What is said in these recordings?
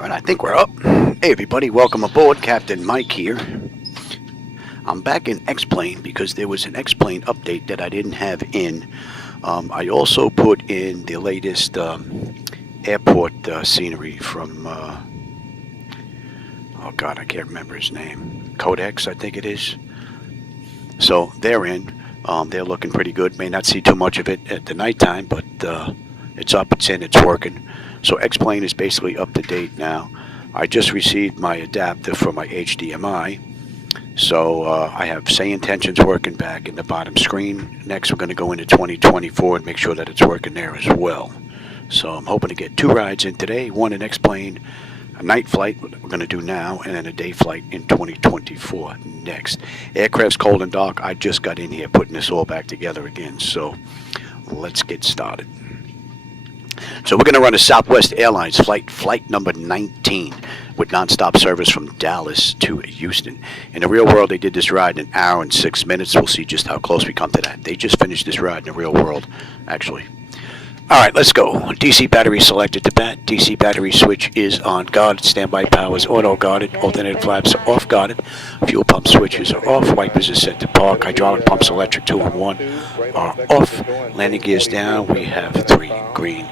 Alright, I think we're up. Hey everybody, welcome aboard. Captain Mike here. I'm back in X-Plane because there was an X-Plane update that I didn't have in. I also put in the latest airport scenery from, oh god, I can't remember his name. Codex, I think it is. So they're in. They're looking pretty good. May not see too much of it at the nighttime, but it's up, it's in, it's working. So X-Plane is basically up to date now. I just received my adapter for my HDMI. So I have SayIntentions working back in the bottom screen. Next we're going to go into 2024 and make sure that it's working there as well. So I'm hoping to get 2 rides in today, one in X-Plane, a night flight we're going to do now, and then a day flight in 2024 next. Aircraft's cold and dark. I just got in here putting this all back together again. So let's get started. So we're going to run a Southwest Airlines flight number 19 with nonstop service from Dallas to Houston. In the real world, they did this ride in 1 hour and 6 minutes. We'll see just how close we come to that. They just finished this ride in the real world, actually. All right, let's go. DC battery selected to bat. DC battery switch is on guard. Standby power is auto-guarded. Alternate flaps are off-guarded. Fuel pump switches are off. Wipers are set to park. Hydraulic pumps, electric 2 and 1 are off. Landing gears down. We have 3 green.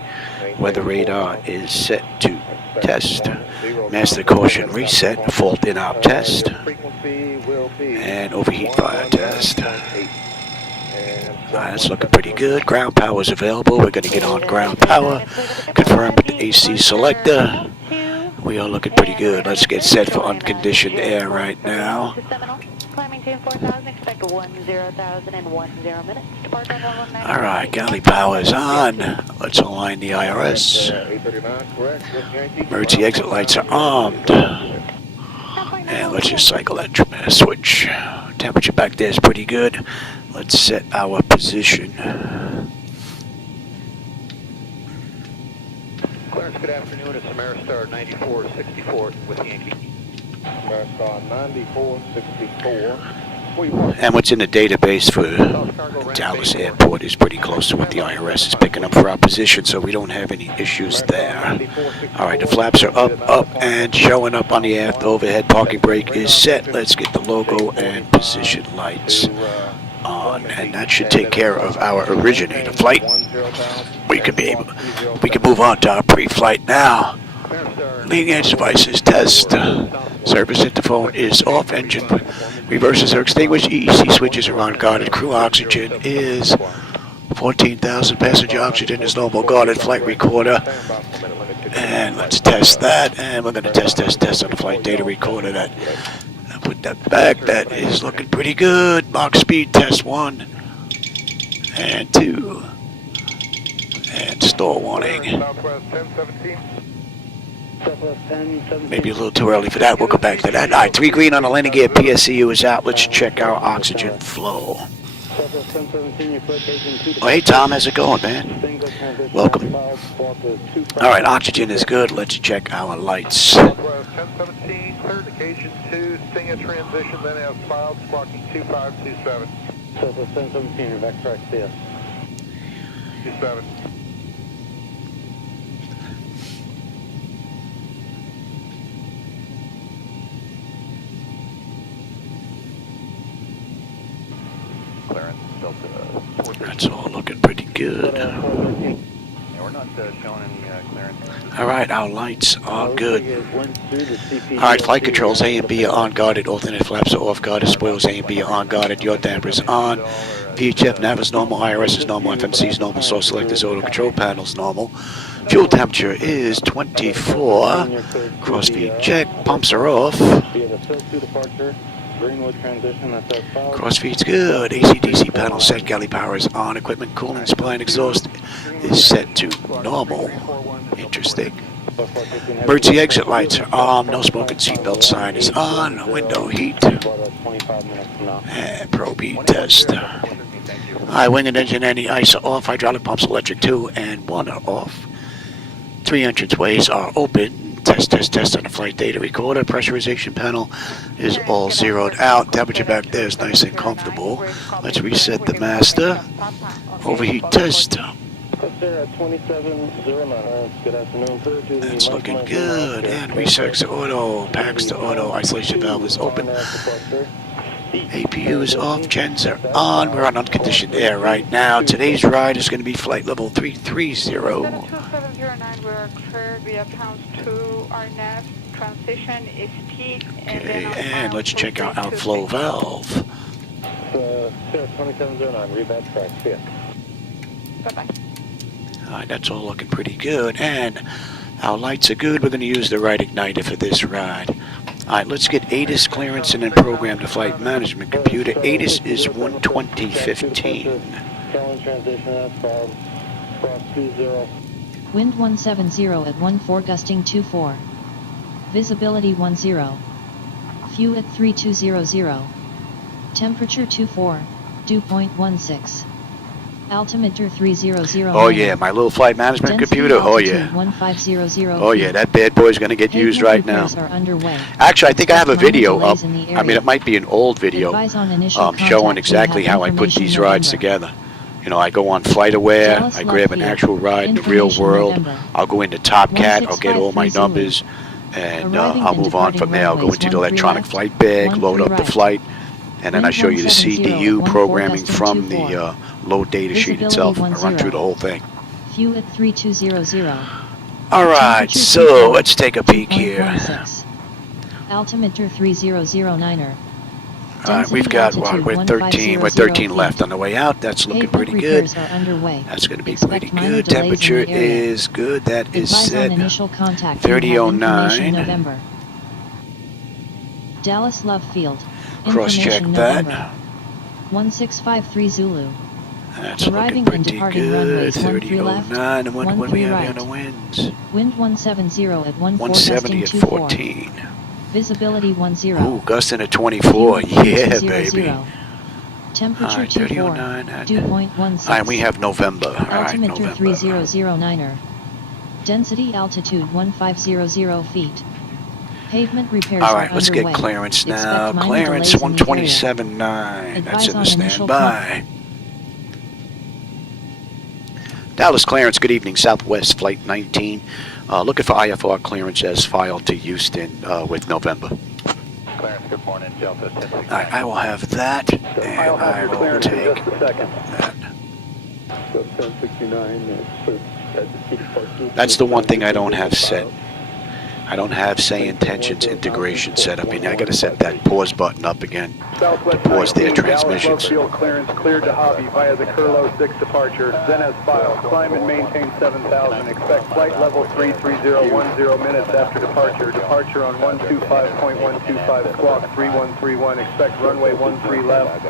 Weather radar is set to test. Master caution reset. Fault in op test. And overheat fire test. That's looking pretty good. Ground power is available. We're going to get on ground power. Confirm with the AC selector. We are looking pretty good. Let's get set for unconditioned air right now. Alright, galley power is on. Let's align the IRS. Emergency exit lights are armed. And let's just cycle that switch. Temperature back there is pretty good. Let's set our position. Clarence, good afternoon. It's Ameristar 9464 with Yankee. Ameristar 9464. And what's in the database for Dallas Airport is pretty close to what the IRS is picking up for our position, so we don't have any issues there. Alright, the flaps are up, and showing up on the aft. The overhead parking brake is set. Let's get the logo and position lights on, and that should take care of our originator flight. We can move on to our pre-flight now. Leading edge devices test. Service interphone is off. Engine reverses are extinguished. EEC switches are on guarded. Crew oxygen is 14,000. Passenger oxygen is normal. Guarded. Flight recorder. And let's test that. And we're going to test on the flight data recorder. That. Put that back. That is looking pretty good. Mach speed test 1 and 2. And stall warning. Maybe a little too early for that. We'll go back to that. All right, 3 green on the landing gear. PSCU is out. Let's check our oxygen flow. Oh, hey, Tom. How's it going, man? Welcome. All right, oxygen is good. Let's check our lights. 1017, cleared to KHOU 2, Sting in transition, then as filed, squawking 2527. Southwest 1017, Vector XCS. 27. That's all looking pretty good. Alright, our lights are good. Alright, flight controls A and B are on guarded. Alternate flaps are off guarded. Spoils A and B are on guarded. Yaw damper is on. VHF nav is normal. IRS is normal. FMC is normal. Source select is auto. Control panel is normal. Fuel temperature is 24. Crossfeed check. Pumps are off. Crossfeed's good. AC/DC panel set. Galley power is on. Equipment cooling supply and exhaust is set to normal. Interesting. Emergency exit lights are on. No smoking seatbelt sign is on. Window heat. And probe heat test. High wing and engine anti-ice are off. Hydraulic pumps electric 2 and 1 are off. 3 entranceways are open. Test on the flight data recorder. Pressurization panel is all zeroed out. Temperature back there is nice and comfortable. Let's reset the master. Overheat test. Yes, sir, at 2709. Good afternoon, sir. To the That's looking good. And resets to auto. Packs to auto. Isolation valve is open. APU is off. Gens are on. We're on unconditioned air right now. Today's ride is going to be flight level 330. 2709, we're cleared via pounds 2, our nav transition is peak. Okay, and let's check our outflow valve. Sir, 2709, rebadge track, see ya. Bye-bye. Alright, that's all looking pretty good. And our lights are good. We're going to use the right igniter for this ride. Alright, let's get ATIS clearance and then program the flight management computer. ATIS is 12015. Calling transition as filed. Cross 20. Wind 170 at 14 gusting 24. Visibility 10. Few at 3200. Temperature 24. Dew point 16. Altimeter 300. Oh yeah, my little flight management computer. Oh yeah. 1500 Oh yeah, that bad boy's going to get used right now. Are underway. Actually, I think I have a Minor video delays up. in the I mean, area. it might be an old video Advise on initial showing contact. We exactly have how I put information these rides November. together. You know, I go on FlightAware, Dallas I grab an Love actual Field. ride in the real Information world. November. I'll go into TopCat, I'll get all my 1653 numbers, and Arriving I'll and move on departing from there. I'll go runways into the 13 electronic left, flight bag, 13 load up the right. flight, and then I Wind show you the 170 CDU 14 programming gusting from 24. the load data sheet Visibility itself. I run 10. through the whole thing. Few at 3200. All right, Temperature so 24, let's take a peek here. 2.16. Altimeter 3009er. All right, we've got what? We're 13. We're 13 left on the way out. That's looking Pavement pretty good. repairs are underway. That's going to be Expect pretty minor good. delays in Temperature the area. is good. That is Advise on set. initial contact. We have 3009. information November. Dallas Love Field. Cross-check Information that. November. 1653 Zulu. That's Arriving looking and pretty departing good. runways 13 left, 3009. And what do 13 we have right. on the winds? Wind 170 at 14 170 gusting at 24. 14. Visibility 10. Ooh, gusting at 24. Few at Yeah, 3200. baby. Temperature Alright, 24. 3009. Dew point 16. Alright, we have November. Alright, Altimeter November. 3009er. Density altitude 1500 feet. Pavement repairs All are right, let's get underway. clearance Expect now. minor Clearance delays in the area. 127.9. That's Advise in on the initial standby. Dallas clearance, good evening. Southwest Flight 19. Looking for IFR clearance as filed to Houston with November. Clarence, good morning. Delta 1069. All right, I will have that, and I'll have I your will clearance in take just a second. that. So 1069. That's the one thing I don't have set. I don't have SayIntentions integration set up. I got to set that pause button up again Southwest to pause their 19, Dallas transmissions. Love Field clearance cleared to Hobby via the KHOU 6 departure. Then as filed, climb and maintain 7,000. Expect flight level 33010 minutes after departure. Departure on 125.125, squawk 3131. Expect runway 13 left.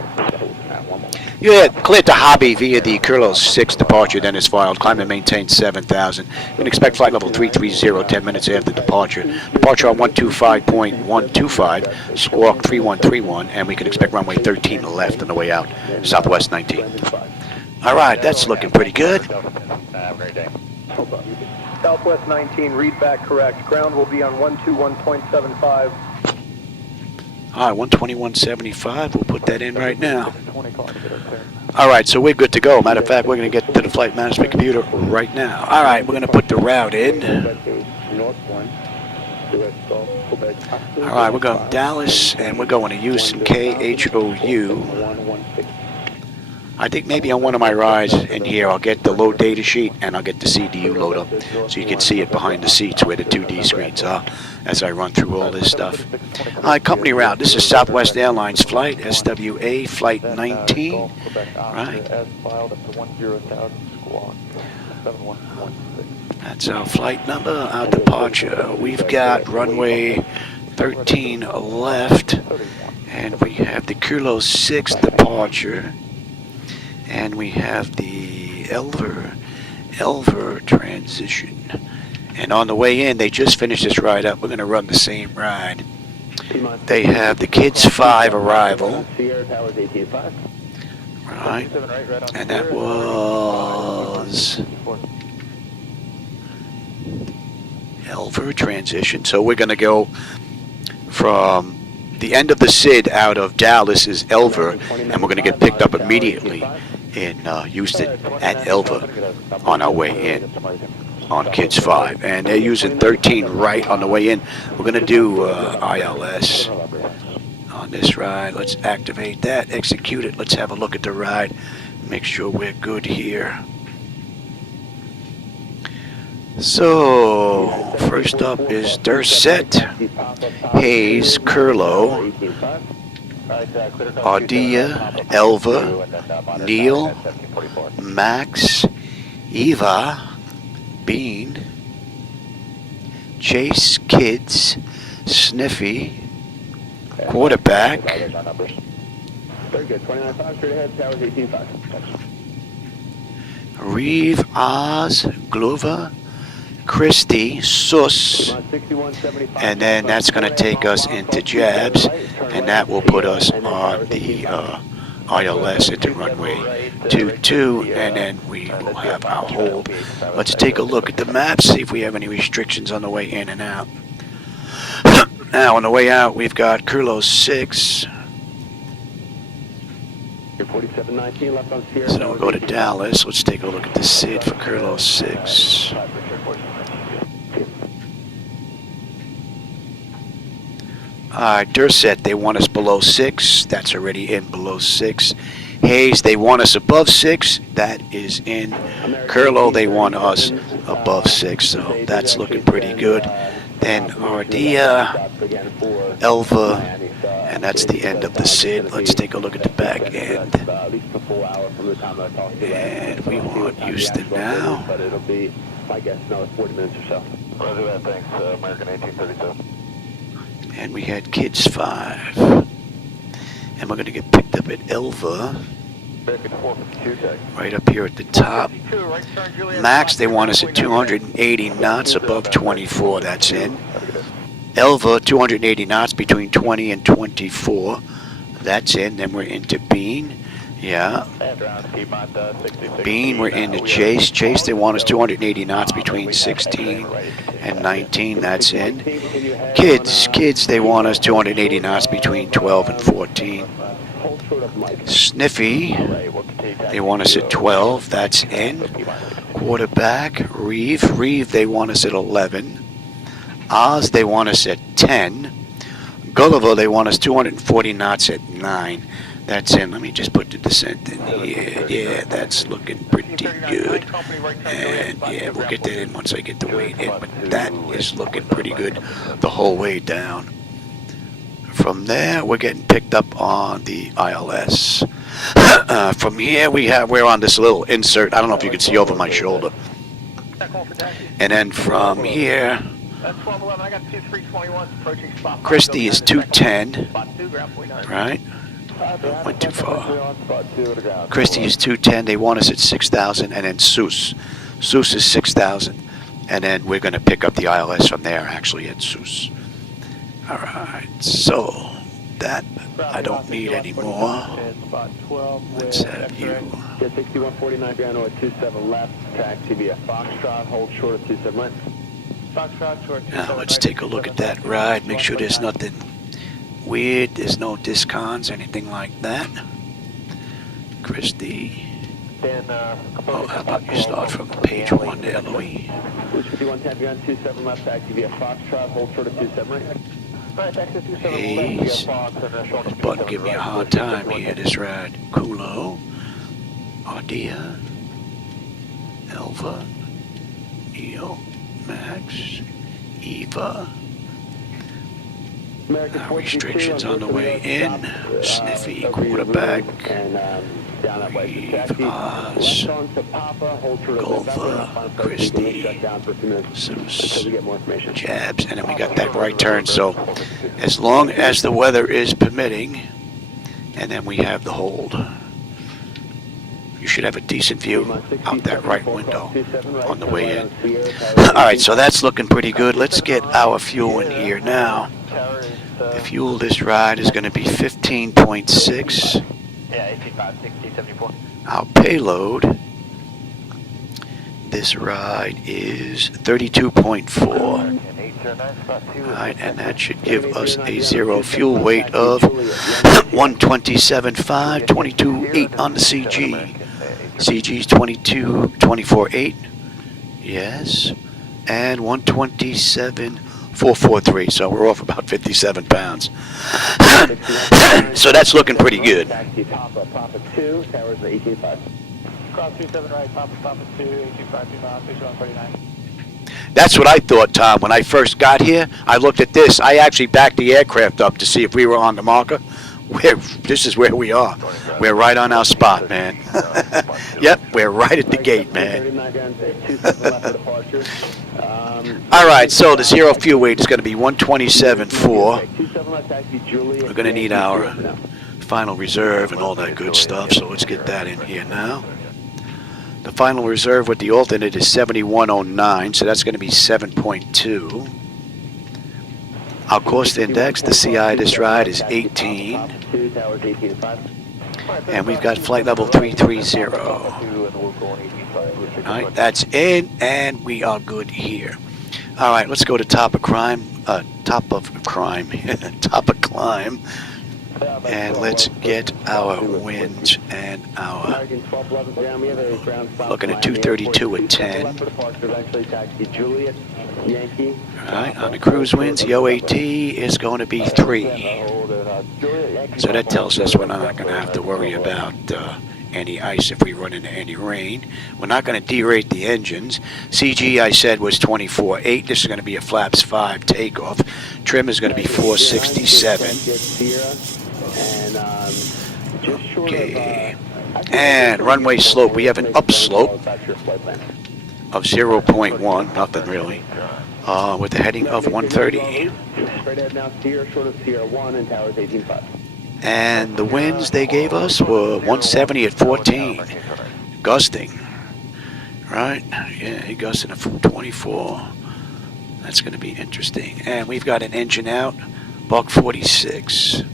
Yeah, cleared to Hobby via the KHOU 6 departure, then is filed. Climb and maintain 7,000. We can expect flight level 330 10 minutes after departure. Departure on 125.125, squawk 3131, and we can expect runway 13 left on the way out, Southwest 19. All right, that's looking pretty good. Southwest 19, read back correct. Ground will be on 121.75. All right, 121.75, we'll put that in right now. All right, so we're good to go. Matter of fact, we're going to get to the flight management computer right now. All right, we're going to put the route in. All right, we're going to Dallas, and we're going to Houston, KHOU. I think maybe on one of my rides in here, I'll get the load data sheet, and I'll get the CDU load up, so you can see it behind the seats where the 2D screens are as I run through all this stuff. All right, company route. This is Southwest Airlines Flight, SWA, Flight 19. Right. That's our flight number, our departure. We've got runway 13 left, and we have the KHOU 6 departure, and we have the Elver transition. And on the way in, they just finished this ride up. We're going to run the same ride. They have the Kids 5 arrival. Right, and that was Elver transition. So we're going to go from the end of the SID out of Dallas is Elver, and we're going to get picked up immediately in Houston at Elva on our way in on Kids 5. And they're using 13 right on the way in. We're going to do ILS on this ride. Let's activate that, execute it. Let's have a look at the ride. Make sure we're good here. So, first up is Dorset, Hayes, Curlo, Ardea, Elva, Neil, Max, Eva, Bean, Chase, Kids, Sniffy, Quarterback, Very good. 29.5 straight ahead, towers 18.5. Reeve, Oz, Glover, Christie, Sus, and then that's going to take us into Jabs, and that will put us on the ILS into runway 22, and then we will have our hold. Let's take a look at the map, see if we have any restrictions on the way in and out. Now, on the way out, we've got Curlo 6. 4719 left on Sierra. So we'll go to Dallas. Let's take a look at the SID for Curlo 6. Alright, Dorset, they want us below 6. That's already in below 6. Hayes, they want us above 6. That is in. Curlo, they want us above 6. So that's looking pretty good. Then Ardea, Elva, and that's the end of the SID. Let's take a look at the back end. And we want Houston now. But it'll be, I guess, another 40 minutes or so. Roger that, thanks. American 1832. And we had Kids 5. And we're going to get picked up at Elva. American 452, tag. Right up here at the top. Max, they want us at 280 knots above 24. That's in. Elva, 280 knots between 20 and 24. That's in. Then we're into Bean. Yeah. Bean, we're into Chase. Chase, they want us 280 knots between 16 and 19. That's in. Kids, they want us 280 knots between 12 and 14. Sniffy, they want us at 12. That's in. Quarterback, Reeve, they want us at 11. Oz, they want us at 10. Gulliver, they want us 240 knots at 9. That's in. Let me just put the descent in here. Yeah, that's looking pretty good. And yeah, we'll get that in once I get the weight in. But that is looking pretty good the whole way down. From there, we're getting picked up on the ILS. From here, we're on this little insert. I don't know if you can see over my shoulder. And then from here, Christie is 210, right? Went too far. Christie is 210. They want us at 6,000, and then Seuss is 6,000, and then we're going to pick up the ILS from there, actually, at Seuss. All right, so that I don't need anymore. Let's have you. 6149 Grand North 27 left, taxi via Foxtrot, hold short of 27 right. Foxtrot short. Now let's take a look at that ride. Make sure there's nothing weird. There's no discons, anything like that. Christie. Oh, how about you start from page 1 there, Louis? 51 10 Grand 27 left, taxi via Foxtrot, hold short of 27 right. Hayes. This button give me a hard time here, this ride. Kulo. Ardea. Elva. Neil. Max. Eva. Restrictions on the way in. Sniffy. Quarterback. Reeve. Oz. Golva. Christie. Seuss. Jabs. And then we got that right turn. So as long as the weather is permitting, and then we have the hold, you should have a decent view out that right window on the way in. Alright, so that's looking pretty good. Let's get our fuel in here now. The fuel this ride is going to be 15.6. Our payload this ride is 32.4. Alright, and that should give us a zero fuel weight of 127.5, 22.8 on the CG. CG's 24.8. Yes. And 127.443. So we're off about 57 pounds. So that's looking pretty good. Taxi Papa, Papa 2, towers 18.5. Cross 37 right, Papa 2, 18.5, 2 miles, 6149. That's what I thought, Tom. When I first got here, I looked at this. I actually backed the aircraft up to see if we were on the marker. This is where we are. We're right on our spot, man. Yep, we're right at the gate, man. All right, so the zero fuel weight is going to be 127.4. We're going to need our final reserve and all that good stuff, so let's get that in here now. The final reserve with the alternate is 7109, so that's going to be 7.2. Our cost index, the CI this ride is 18. And we've got flight level 330. All right, that's in, and we are good here. All right, let's go to top of climb, and let's get our winds and our, looking at 232 at 10. All right, on the cruise winds, the OAT is going to be 3. So that tells us we're not going to have to worry about any ice if we run into any rain. We're not going to derate the engines. CG, I said, was 24.8. This is going to be a flaps 5 takeoff. Trim is going to be 467. Okay. And runway slope, we have an upslope of 0.1, nothing really, with a heading of 130. And the winds they gave us were 170 at 14, gusting, right? Yeah, he gusted at 24. That's going to be interesting. And we've got an engine out, buck 46.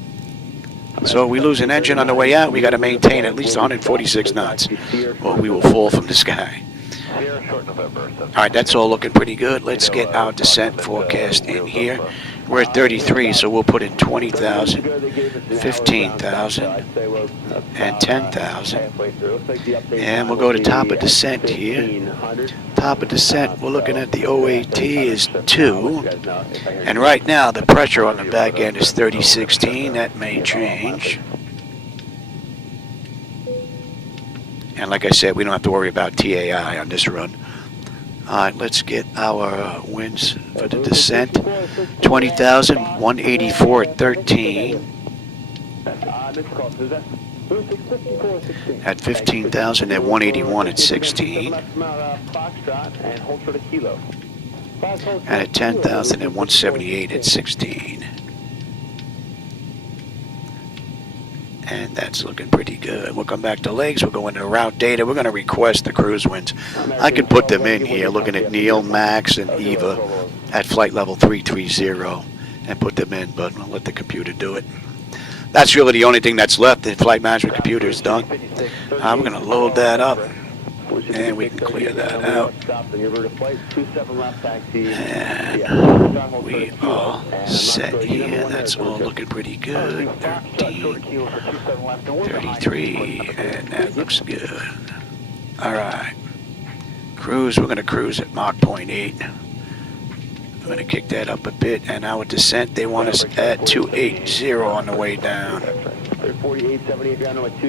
So we lose an engine on the way out, we got to maintain at least 146 knots, or we will fall from the sky. All right, that's all looking pretty good. Let's get our descent forecast in here. We're at 33, so we'll put in 20,000, 15,000, and 10,000. And we'll go to top of descent here. Top of descent, we're looking at the OAT is 2. And right now, the pressure on the back end is 3016. That may change. And like I said, we don't have to worry about TAI on this run. All right, let's get our winds for the descent. 20,000, 184 at 13. At 15,000 at 181 at 16. And at 10,000 at 178 at 16. And that's looking pretty good. We'll come back to legs. We'll go into route data. We're going to request the cruise winds. I can put them in here, looking at Neil, Max, and Eva at flight level 330, and put them in, but I'll let the computer do it. That's really the only thing that's left. The flight management computer is done. I'm going to load that up, and we can clear that out. And we are set here. That's all looking pretty good. 13, 33, and that looks good. All right. Cruise, we're going to cruise at Mach 0.8. I'm going to kick that up a bit, and our descent, they want us at 280 on the way down. All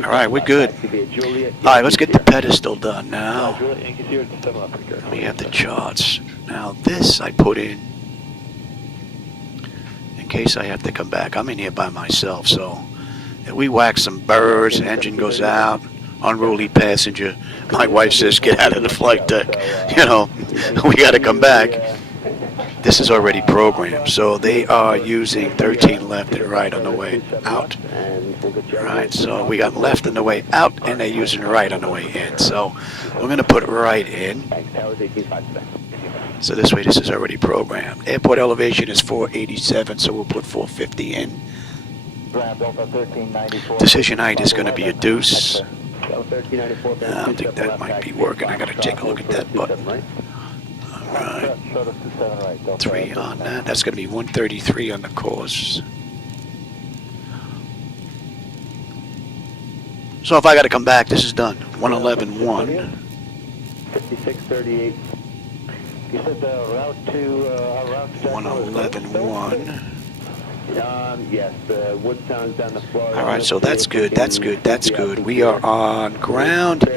right, we're good. All right, let's get the pedestal done now. We have the charts. Now this I put in case I have to come back. I'm in here by myself, so if we whack some birds, the engine goes out, unruly passenger, my wife says, get out of the flight deck. You know, we got to come back. This is already programmed, so they are using 13 left and right on the way out. Right, so we got left on the way out, and they're using right on the way in. So we're going to put right in. So this way, this is already programmed. Airport elevation is 487, so we'll put 450 in. Decision height is going to be a deuce. I don't think that might be working. I got to take a look at that button. Right. 3 on that. That's going to be 133 on the course. So if I got to come back, this is done. 111.1. 5638. You said the route to 111.1. Yes, the Woodstown's down the floor. All right, so that's good. That's good. That's good. We are on ground.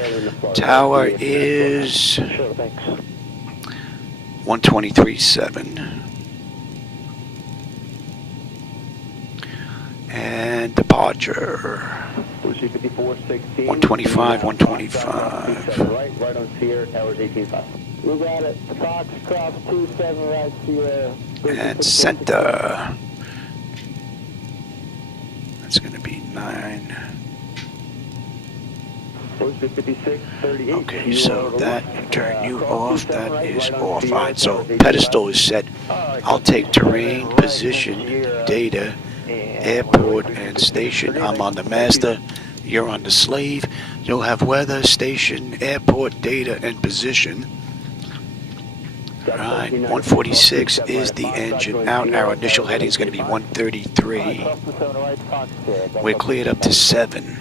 Tower is Sure, thanks. 123.7. And departure. 125, 125. Right on Sierra, towers 18.5. We got it. Foxcroft 27 right Sierra. And center. That's going to be 9. 5638. Okay, so that, turn you off, that is off. All right, so pedestal is set. I'll take terrain, position, data, airport, and station. I'm on the master, you're on the slave. You'll have weather, station, airport, data, and position. Alright, 146 is the engine out. Our initial heading is going to be 133. We're cleared up to 7.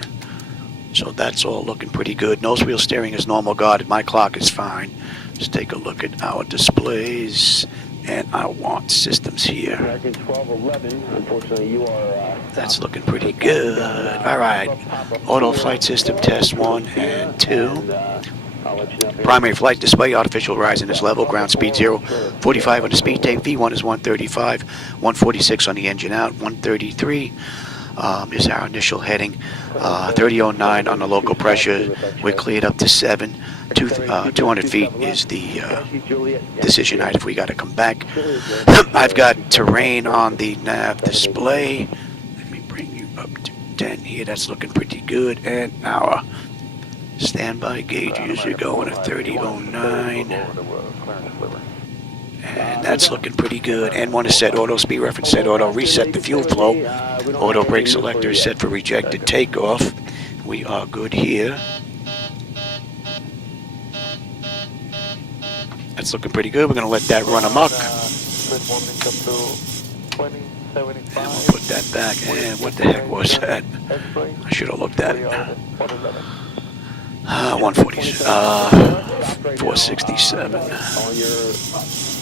So that's all looking pretty good. Nose wheel steering is normal guarded. My clock is fine. Let's take a look at our displays and our want systems here. American 1211, unfortunately you are... That's looking pretty good. Alright, auto flight system test 1 and 2. Primary flight display, artificial horizon is level, ground speed 0, 45 on the speed tape, V1 is 135, 146 on the engine out, 133 is our initial heading, 3009 on the local pressure, we're cleared up to 7, 200 feet is the decision height if we got to come back. I've got terrain on the nav display, let me bring you up to 10 here, that's looking pretty good, and our standby gauges are going at 3009. And that's looking pretty good. And want to set auto speed reference, set auto, reset the fuel flow. Auto brake selector is set for rejected takeoff. We are good here. That's looking pretty good. We're going to let that run amok. And we'll put that back. And what the heck was that? I should have looked at it. 467. On your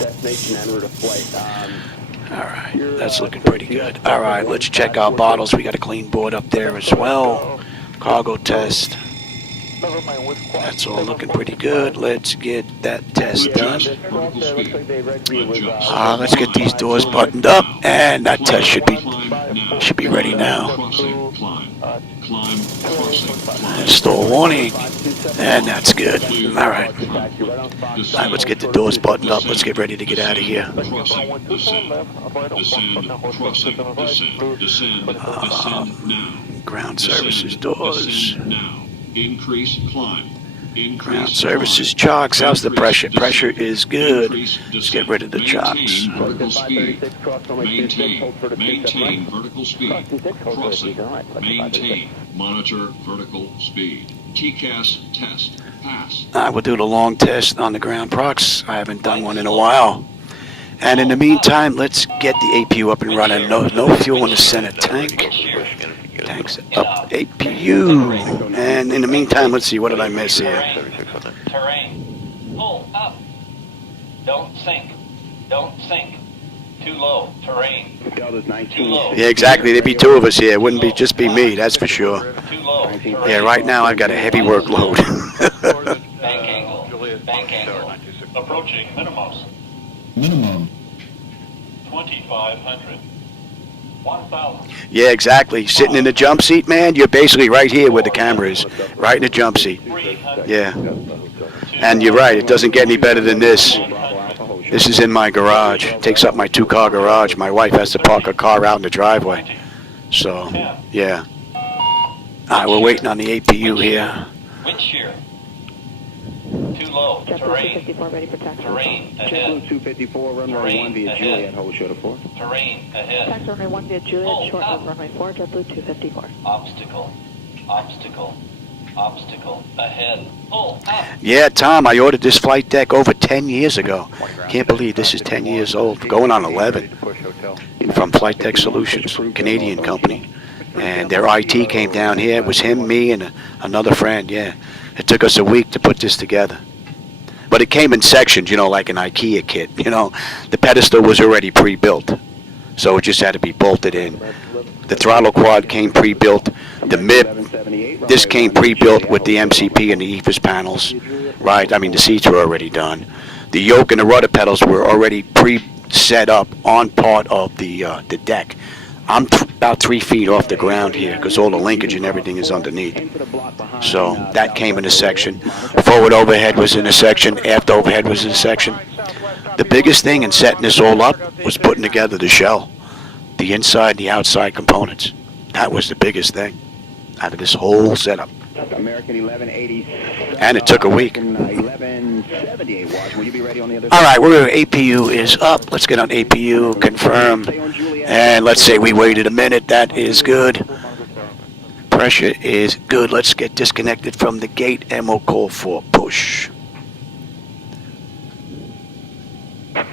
destination en route of flight. Alright, that's looking pretty good. Alright, let's check our bottles. We got a clean board up there as well. Cargo test. That's all looking pretty good. Let's get that test done. Let's get these doors buttoned up, and that test should be ready now. Stall warning, and that's good. Alright, let's get the doors buttoned up. Let's get ready to get out of here. Ground services doors. Increase climb. Ground services chocks. How's the pressure? Pressure is good. Let's get rid of the chocks. Vertical speed. Maintain vertical speed. Crossing. Maintain. Monitor vertical speed. TCAS test. Pass. We'll do the long test on the ground procs. I haven't done one in a while. And in the meantime, let's get the APU up and running. No fuel in the center tank. Tanks up, APU. And in the meantime, let's see, what did I miss here? Terrain. Pull up. Don't sink. Don't sink. Too low. Terrain. Too low. Yeah, exactly. There'd be 2 of us here. It wouldn't just be me, that's for sure. Too low. Terrain. Yeah, right now I've got a heavy workload. Bank angle. Bank angle. Approaching minimums. Minimum. 2,500. 1,000. Yeah, exactly. Sitting in the jump seat, man, you're basically right here where the camera is. Right in the jump seat. 300. Yeah. And you're right, it doesn't get any better than this. This is in my garage. It takes up my 2-car garage. My wife has to park her car out in the driveway. So, yeah. Alright, we're waiting on the APU here. Wind shear. Too low. Terrain. ready for taxi. Terrain ahead. 254, runway 1 via Juliet, hold short of 4. Terrain ahead. Taxi runway 1 via Juliet, short of runway 4, JetBlue 254. Obstacle. Obstacle. Obstacle. Ahead. Pull up. Yeah, Tom, I ordered this flight deck over 10 years ago. Can't believe this is 10 years old. Going on 11. From Flightdeck Solutions, Canadian company. And their IT came down here. It was him, me, and another friend, yeah. It took us a week to put this together. But it came in sections, you know, like an IKEA kit. You know, the pedestal was already pre-built, so it just had to be bolted in. The throttle quad came pre-built. The MIB, this came pre-built with the MCP and the EFIS panels, right? I mean, the seats were already done. The yoke and the rudder pedals were already pre-set up on part of the deck. I'm about 3 feet off the ground here because all the linkage and everything is underneath. So that came in a section. Forward overhead was in a section. Aft overhead was in a section. The biggest thing in setting this all up was putting together the shell, the inside and the outside components. That was the biggest thing out of this whole setup. American 1180. And it took a week. 1178 watch. Will you be ready on the other All right, we're APU is up. Let's get on APU, confirm. And let's say we waited a minute. That is good. Pressure is good. Let's get disconnected from the gate and we'll call for push.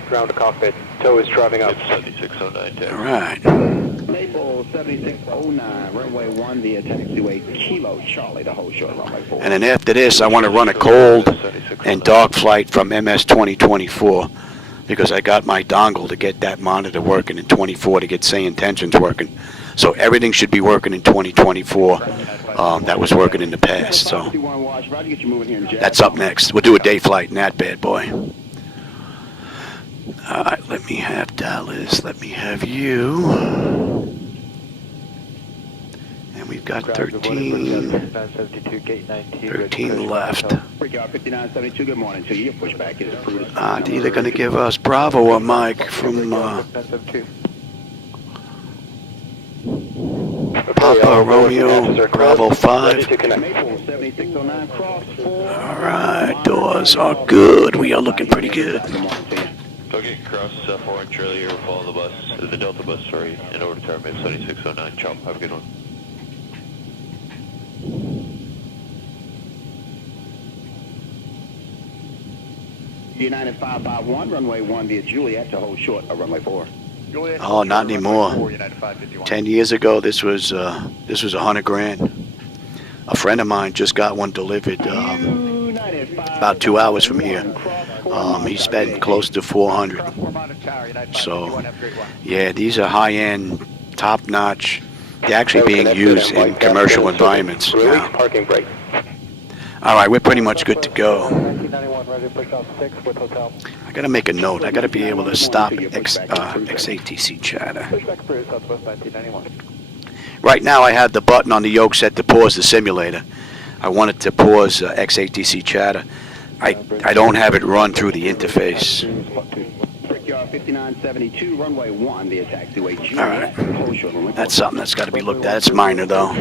Ground to cockpit. Tow is driving up. 7609. All right. Maple 7609, runway 1 via taxiway Kilo Charlie to hold short runway 4. And then after this, I want to run a cold and dark flight from MS 2024 because I got my dongle to get that monitor working in 24 to get SayIntentions working. So everything should be working in 2024. That was working in the past. So that's up next. We'll do a day flight in that bad boy. All right, let me have Dallas. Let me have you. And we've got 13 left. 5972, good morning to you. Pushback is approved. They're either going to give us Bravo or Mike from Papa Romeo, Bravo 5. Maple 7609, cross 4. All right, doors are good. We are looking pretty good. Okay, cross 4 and Charlie, or follow the bus, the Delta bus, sorry, in order to terminate 7609. Chop, have a good one. United 551, runway 1 via Juliet to hold short of runway 4. Oh, not anymore. 10 years ago, this was $100 grand. A friend of mine just got one delivered about 2 hours from here. He spent close to 400. So, yeah, these are high-end, top-notch. They're actually being used in commercial environments now. Parking brake. All right, we're pretty much good to go. I got to make a note. I got to be able to stop X-ATC Chatter. Right now, I have the button on the yoke set to pause the simulator. I wanted to pause X-ATC Chatter. I don't have it run through the interface. 5972, runway 1 via taxiway Juliet. All right. That's something that's got to be looked at. It's minor, though.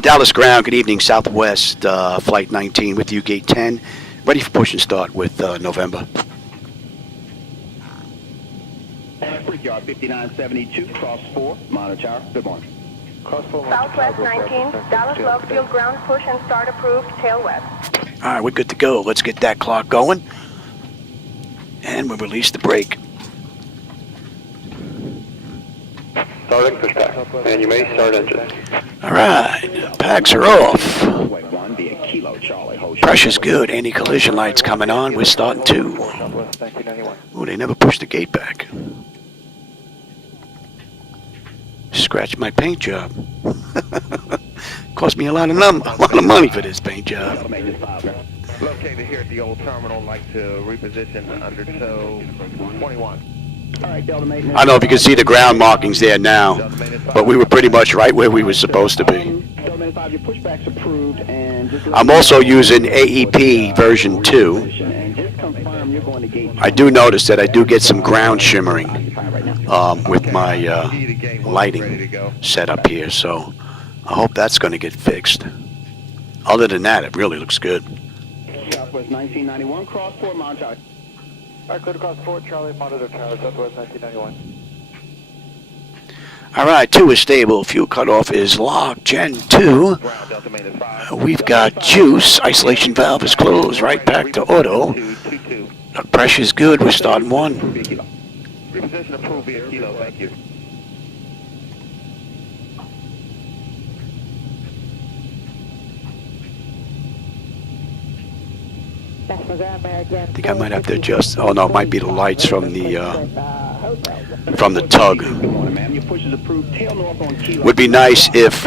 Dallas Ground, good evening. Southwest Flight 19 with you, Gate 10. Ready for push and start with November. Brickyard 5972, cross 4, monitor tower. Good morning. Southwest 19, Dallas Love Field ground push and start approved, tail west. All right, we're good to go. Let's get that clock going. And we'll release the brake. Starting pushback. And you may start engine. All right, packs are off. Runway 1 via Kilo Charlie, hold short. Pressure's good. Anti-collision lights coming on. We're starting to. Oh, they never pushed the gate back. Scratched my paint job. Cost me a lot of money for this paint job. Located here at the old terminal, like to reposition under tow 21. All right, Delta maintenance. I don't know if you can see the ground markings there now, but we were pretty much right where we were supposed to be. Delta maintenance 5, your pushback's approved, and just I'm also using AEP version 2. and just confirm you're going to gate. I do notice that I do get some ground shimmering with my lighting set up here, so I hope that's going to get fixed. Other than that, it really looks good. Southwest 1991, cross 4, monitor tower. All right, clear to cross 4, Charlie, monitor tower, Southwest 1991. All right, 2 is stable. Fuel cutoff is locked. Gen 2. We've got juice. Isolation valve is closed. Right back to auto. Pressure's good. We're starting 1. Reposition approved via Kilo, thank you. I think I might have to adjust. Oh no, it might be the lights from the tug. Would be nice if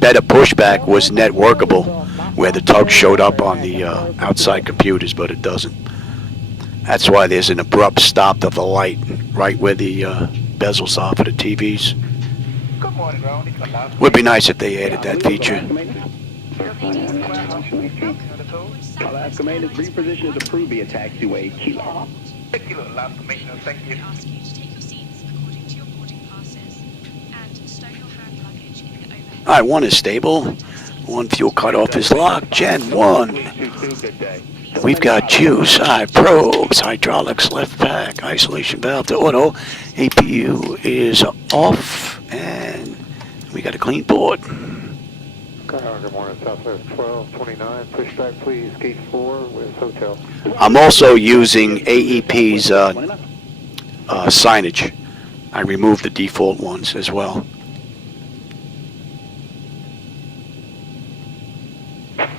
better pushback was net workable, where the tug showed up on the outside computers, but it doesn't. That's why there's an abrupt stop of the light right where the bezels are for the TVs. Would be nice if they added that feature. Alaska Maintenance, reposition is approved via taxiway Kilo. Kilo, Alaska Maintenance, thank you. Alright, 1 is stable. 1 fuel cutoff is locked. Gen 1. We've got juice, probes, hydraulics, left pack, isolation valve to auto. APU is off, and we got a clean board. Good morning, Southwest 1229. Pushback, please. Gate 4 with hotel. I'm also using AEP's signage. I removed the default ones as well.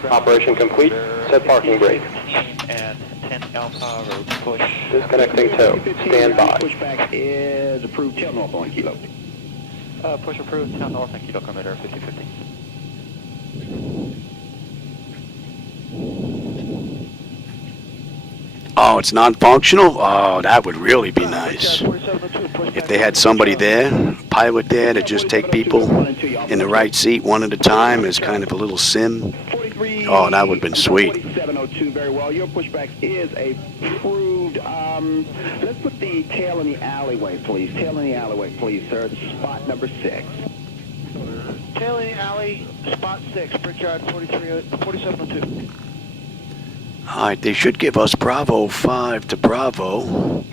Operation complete. Set parking brake. And 10 Alpha road push. Disconnecting tow. Stand by. Pushback is approved. Tail north on Kilo. Push approved, tail north and Kilo Commander 5050. Oh, it's non-functional? Oh, that would really be nice. If they had somebody there, pilot there, to just take people in the right seat one at a time as kind of a little sim. Oh, that would have been sweet. 4702, very well. Your pushback is approved. Let's put the tail in the alleyway, please. Tail in the alleyway, please, sir. Spot number 6. Tail in the alley, spot 6, Brickyard 4702. Alright, they should give us Bravo 5 to Bravo.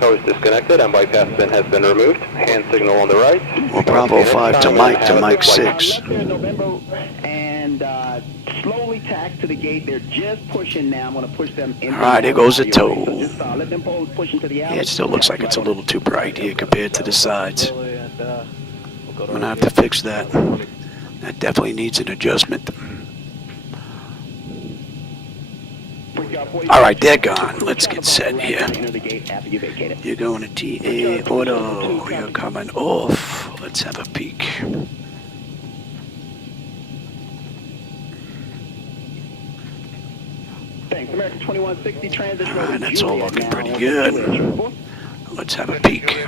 Tow is disconnected and bypass bin has been removed. Hand signal on the right. Or Bravo 5 to Mike 6. And slowly tack to the gate. They're just pushing now. I'm going to push them in. Alright, there goes the tow. So just let them push into the Yeah, alley. it still looks like it's a little too bright here compared to the sides. I'm going to have to fix that. That definitely needs an adjustment. Alright, they're gone. Let's get set here. You're going to TA Auto. You're coming off. Let's have a peek. Thanks. American 2160 transition. Alright, that's all looking pretty good. Let's have a peek.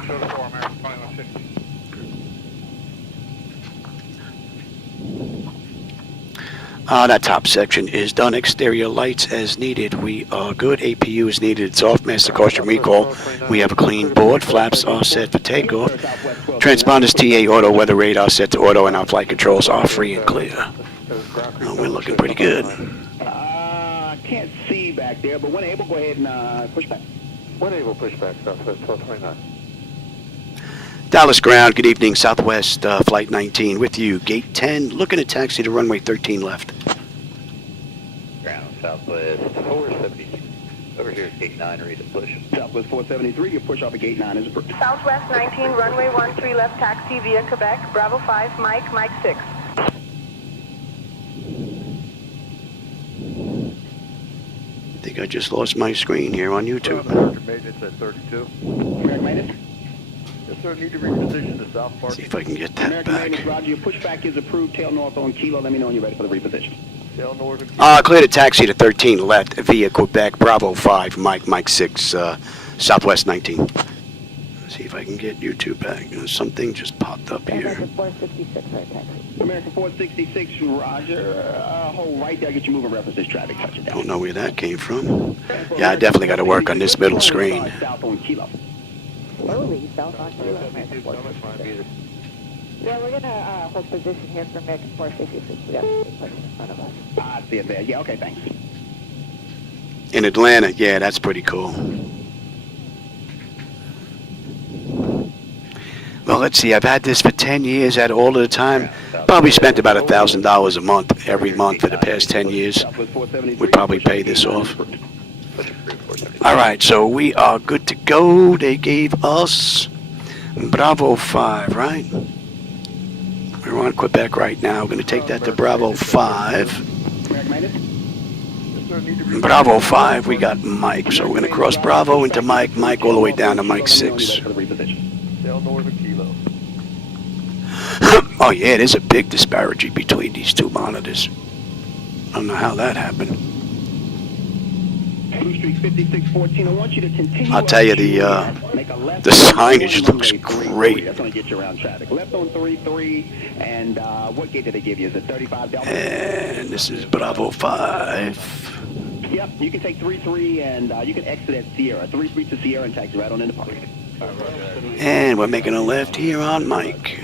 That top section is done. Exterior lights as needed. We are good. APU is needed. It's off. Master caution recall. We have a clean board. Flaps are set for takeoff. Transponders TA auto. Weather radar set to auto, and our flight controls are free and clear. Oh, we're looking pretty good. Can't see back there, but when able, go ahead and push back. When able, push back. Southwest 1229. Dallas ground. Good evening. Southwest Flight 19 with you. Gate 10. Looking to taxi to runway 13 left. Ground, Southwest 470. Over here at Gate 9, ready to push. Southwest 473, your push off of Gate 9 is approved. Southwest 19, runway 13 left, taxi via Quebec. Bravo 5, Mike 6. I think I just lost my screen here on YouTube. American Maintenance at 32. American Maintenance? Yes, sir. Need to reposition the south part. See if I can get that American back. Maintenance, Roger, your pushback is approved. Tail north on Kilo. Let me know when you're ready for the reposition. Tail north. Clear to taxi to 13 left via Quebec. Bravo 5, Mike 6, Southwest 19. See if I can get YouTube back. Something just popped up here. American 466, right, taxi. American 466, Roger. Hold right there. Get you moving reference this traffic. Touch it down. Don't know where that came from. Yeah, I definitely got to work on this middle screen. South on Kilo. Slowly, south on Kilo, American 466. Yeah, we're going to hold position here for American 466. We got the person in front of us. I see it there. Yeah, okay, thanks. In Atlanta, yeah, that's pretty cool. Well, let's see. I've had this for 10 years at all of the time. Probably spent about $1,000 a month every month for the past 10 years. Would probably pay this off. All right, so we are good to go. They gave us Bravo 5, right? We're on Quebec right now. We're going to take that to Bravo 5. Bravo 5, we got Mike. So we're going to cross Bravo into Mike, Mike all the way down to Mike 6. Oh yeah, there's a big disparity between these two monitors. I don't know how that happened. I'll tell you, the signage looks great. That's going to get you around traffic. Left on 33, and what gate did they give you? Is it 35 Delta? And this is Bravo 5. Yep, you can take 33 and you can exit at Sierra. 33 to Sierra and taxi right on into Park. And we're making a left here on Mike.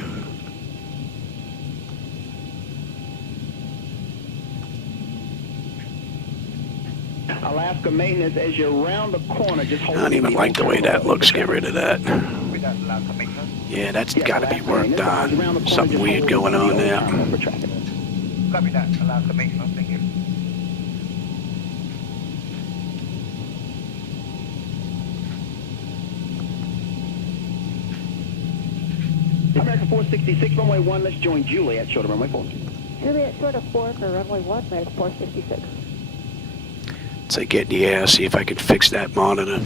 Alaska maintenance, as you're around the corner, just hold. I don't even like the way that looks. Get rid of that. Yeah, that's got to be worked on. Something weird going on there. Copy that, Alaska maintenance, thank you. American 466, runway 1, let's join Juliet, short of runway 4. Juliet, short of 4 for runway 1, American 466. So get in the air, see if I can fix that monitor.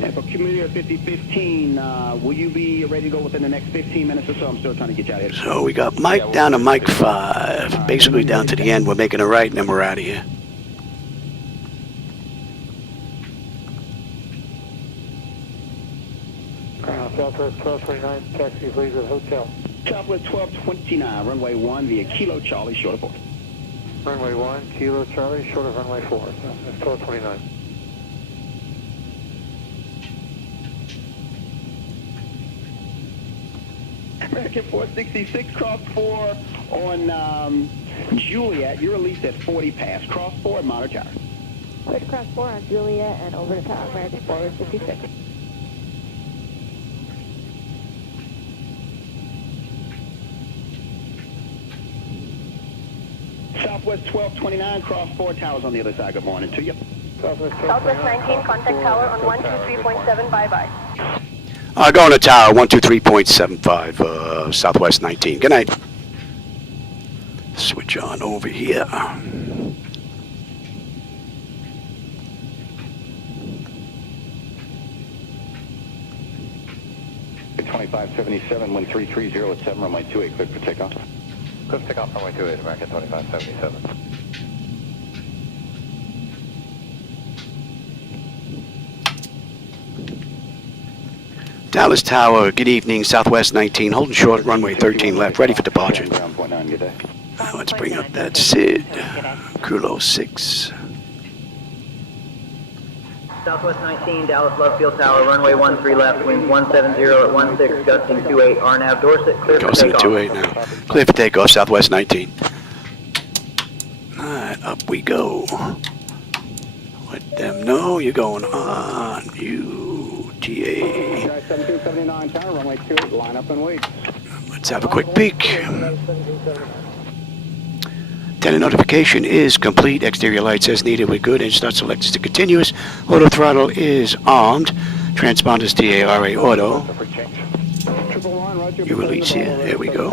And for Community 5015, will you be ready to go within the next 15 minutes or so? I'm still trying to get you out of here. So we got Mike down to Mike 5. Basically down to the end. We're making a right and then we're out of here. Southwest 1229, taxi please at hotel. Southwest 1229, runway 1 via Kilo Charlie, short of 4. Runway 1, Kilo Charlie, short of runway 4. Southwest 1229. American 466, cross 4 on Juliet. You're released at 40 past. Cross 4 at Monitor Tower. Clear to cross 4 on Juliet and over to tower, American 456. Southwest 1229, cross 4 towers on the other side. Good morning to you. Southwest 19, contact tower on 123.7, bye-bye. Going to tower 123.75, Southwest 19. Good night. Switch on over here. 2577, wind 330 at 7, runway 28, cleared for takeoff. Clear for takeoff, runway 28, American 2577. Dallas Tower, good evening, Southwest 19, holding short, runway 13 left, ready for departure. Now let's bring up that SID, KHOU 6. Southwest 19, Dallas Love Field Tower, runway 13 left, winds 170 at 16, gusting 28, RNAV Dorset, clear for takeoff. 28 now. Clear for takeoff, Southwest 19. Alright, up we go. Let them know you're going on UTA. 1779 tower, runway 28, line up and wait. Let's have a quick peek. Antenna notification is complete. Exterior lights as needed. We're good. Engine start selected to continuous. Auto throttle is armed. Transponders TARA auto. You release here. There we go.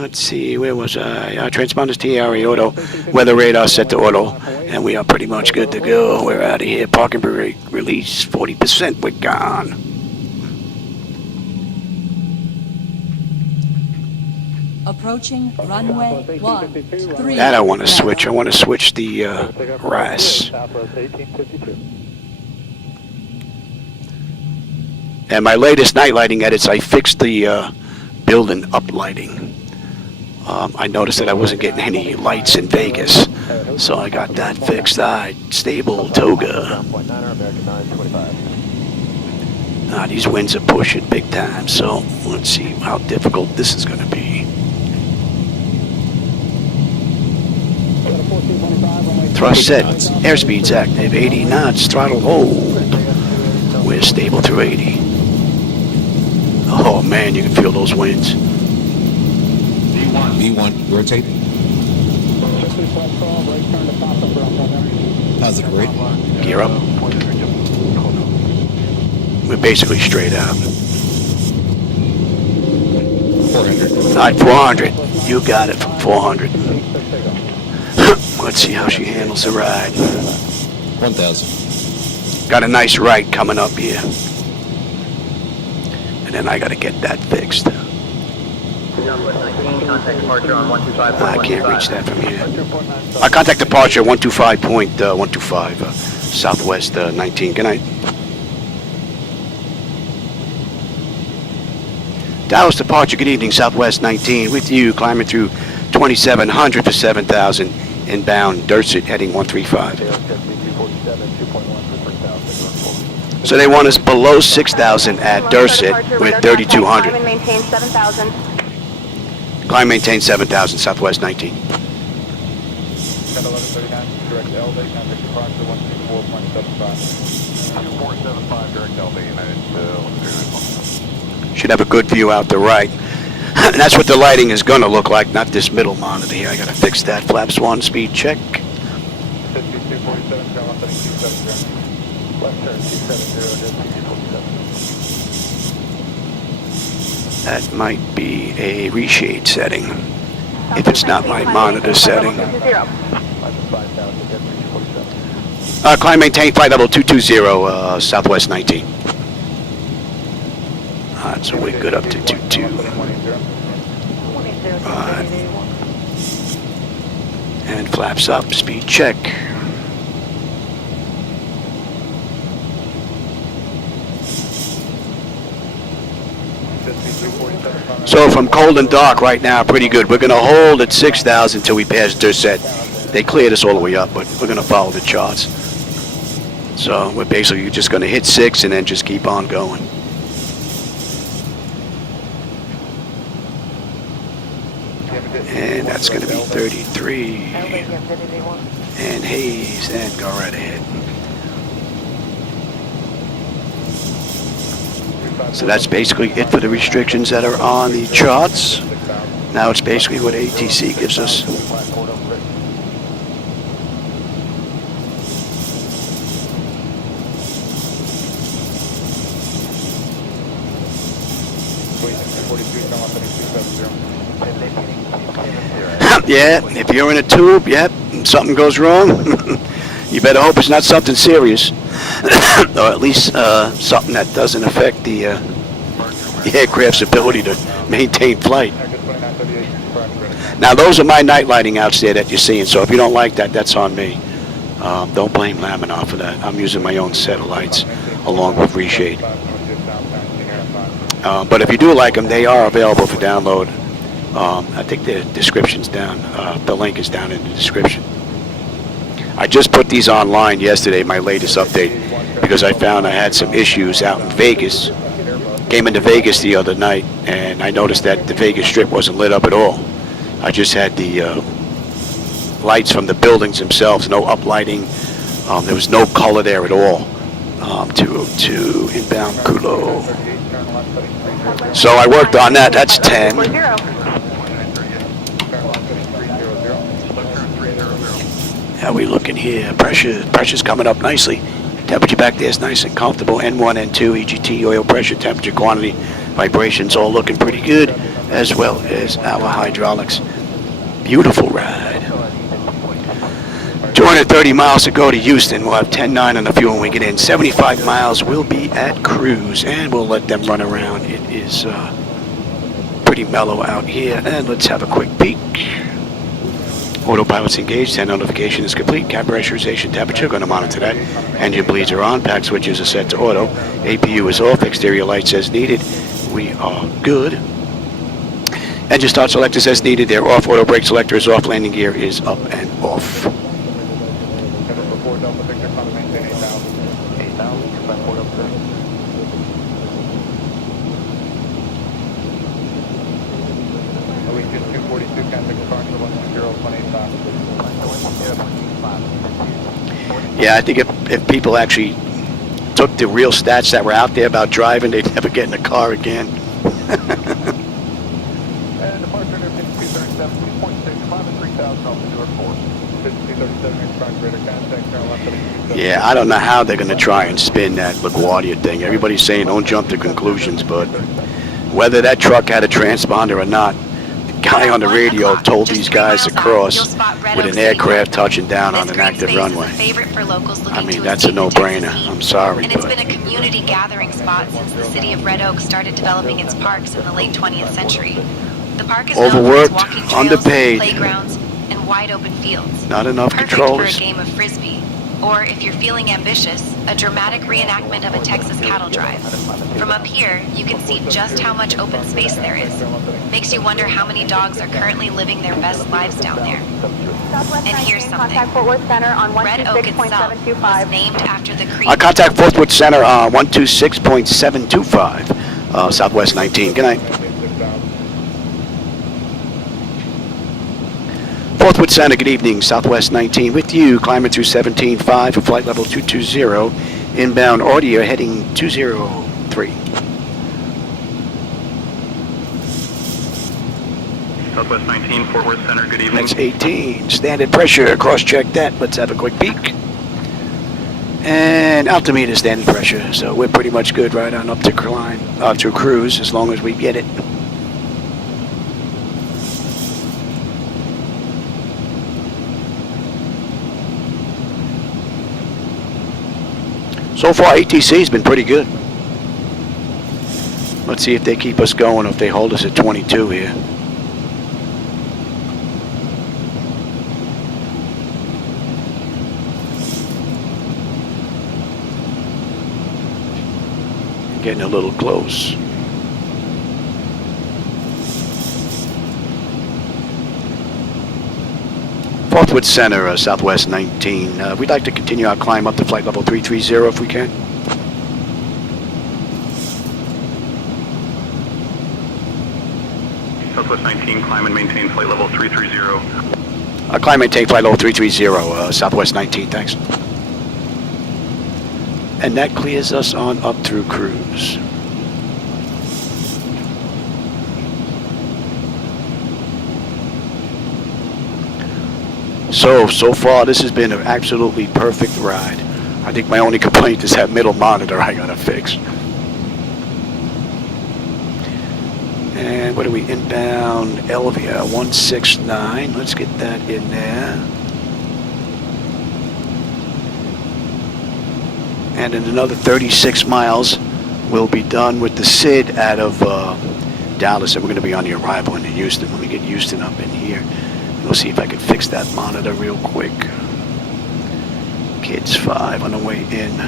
Let's see. Where was I? Transponders TARA auto. Weather radar set to auto. And we are pretty much good to go. We're out of here. Parking brake release 40%. We're gone. Approaching runway 13. That I want to switch. I want to switch the RAS. And my latest night lighting edits, I fixed the building up lighting. I noticed that I wasn't getting any lights in Vegas, so I got that fixed. Stable toga. These winds are pushing big time, so let's see how difficult this is going to be. Thrust set, airspeed's active, 80 knots, throttle hold. We're stable through 80. Oh man, you can feel those winds. V1, rotate. Positive rate. Gear up. we're basically straight out. 400. All right, 400. You got it, 400. Let's see how she handles the ride. 1,000. Got a nice right coming up here. And then I got to get that fixed. I can't reach that from here. I contact departure 125.125 Southwest 19. Good night. Dallas departure, good evening, Southwest 19. With you, climbing through 2700 to 7,000. Inbound, Dorset, heading 135. So they want us below 6,000 at Dorset with 3,200. Climb and maintain 7,000. Climb, maintain 7,000, Southwest 19. 1139, direct LV, contact departure 124.75. 2475, direct LV, United 139. Should have a good view out the right. And that's what the lighting is going to look like, not this middle monitor here. I got to fix that. Flaps 1, speed check. 5247, ground 270. Left turn 270, That might be a reshade setting, if it's not my monitor setting. Climb, maintain flight level 220, Southwest 19. Alright, so we're good up to 22. Alright. And flaps up, speed check. So from cold and dark right now, pretty good. We're going to hold at 6,000 until we pass Dorset. They cleared us all the way up, but we're going to follow the charts. So we're basically just going to hit 6 and then just keep on going. And that's going to be 33. And Hayes, and go right ahead. So that's basically it for the restrictions that are on the charts. Now it's basically what ATC gives us. Yeah, if you're in a tube, yep, something goes wrong. You better hope it's not something serious, or at least something that doesn't affect the aircraft's ability to maintain flight. Now, those are my night lighting outs there that you're seeing, so if you don't like that, that's on me. Don't blame Laminar for that. I'm using my own set of lights along with reshade. But if you do like them, they are available for download. I think the description's down. The link is down in the description. I just put these online yesterday, my latest update, because I found I had some issues out in Vegas. Came into Vegas the other night, and I noticed that the Vegas Strip wasn't lit up at all. I just had the lights from the buildings themselves, no uplighting. There was no color there at all to inbound KHOU. So I worked on that. That's 10. How are we looking here? Pressure's coming up nicely. Temperature back there is nice and comfortable. N1, N2, EGT, oil pressure, temperature, quantity, vibrations, all looking pretty good, as well as our hydraulics. Beautiful ride. 230 miles to go to Houston. We'll have 10.9 on the fuel when we get in. 75 miles will be at cruise, and we'll let them run around. It is pretty mellow out here. And let's have a quick peek. Autopilot's engaged, 10 notification is complete, cab pressurization, temperature, going to monitor that. Engine bleeds are on, pack switches are set to auto, APU is off, exterior lights as needed. We are good. Engine start selectors as needed, they're off, auto brake selector is off, landing gear is up and off. Yeah, I think if people actually took the real stats that were out there about driving, they'd never get in a car again. And departure under 5237, 2.6, 5 and 3,000 altitude 4. Yeah, I don't know how they're going to try and spin that LaGuardia thing. Everybody's saying don't jump to conclusions, but whether that truck had a transponder or not, the guy on the radio told these guys to cross with an aircraft touching down on an active runway. I mean, that's a no-brainer. I'm sorry, and it's but been a community gathering spot since the city of Red Oak started developing its parks in the late 20th century. The park is known for overworked, its walking trails, underpaid, playgrounds, and wide open fields. not enough Perfect controllers. for a game of frisbee, or if you're feeling ambitious, a dramatic reenactment of a Texas cattle drive. From up here, you can see just how much open space there is. Makes you wonder how many dogs are currently living their best lives down there. And here's something. Red Oak itself was named after the creek. Contact Forthwood Center 126.725, Southwest 19. Good night. Forthwood Center, good evening. Southwest 19 with you. Climbing through 17.5 for flight level 220. Inbound audio heading 203. Southwest 19, Fort Worth Center, good evening. That's 18. Standard pressure. Cross-check that. Let's have a quick peek. And altimeter standard pressure. So we're pretty much good right on up to cruise as long as we get it. So far, ATC's been pretty good. Let's see if they keep us going, if they hold us at 22 here. Getting a little close. Forthwood Center, Southwest 19. We'd like to continue our climb up to flight level 330 if we can. Southwest 19, climb and maintain flight level 330. Climb and maintain flight level 330, Southwest 19, thanks. And that clears us on up through cruise. So far this has been an absolutely perfect ride. I think my only complaint is that middle monitor I gotta fix. And what are we inbound? Elvia 169. Let's get that in there. And in another 36 miles, we'll be done with the SID out of Dallas, and we're going to be on the arrival in Houston. Let me get Houston up in here. We'll see if I can fix that monitor real quick. Kids 5 on the way in.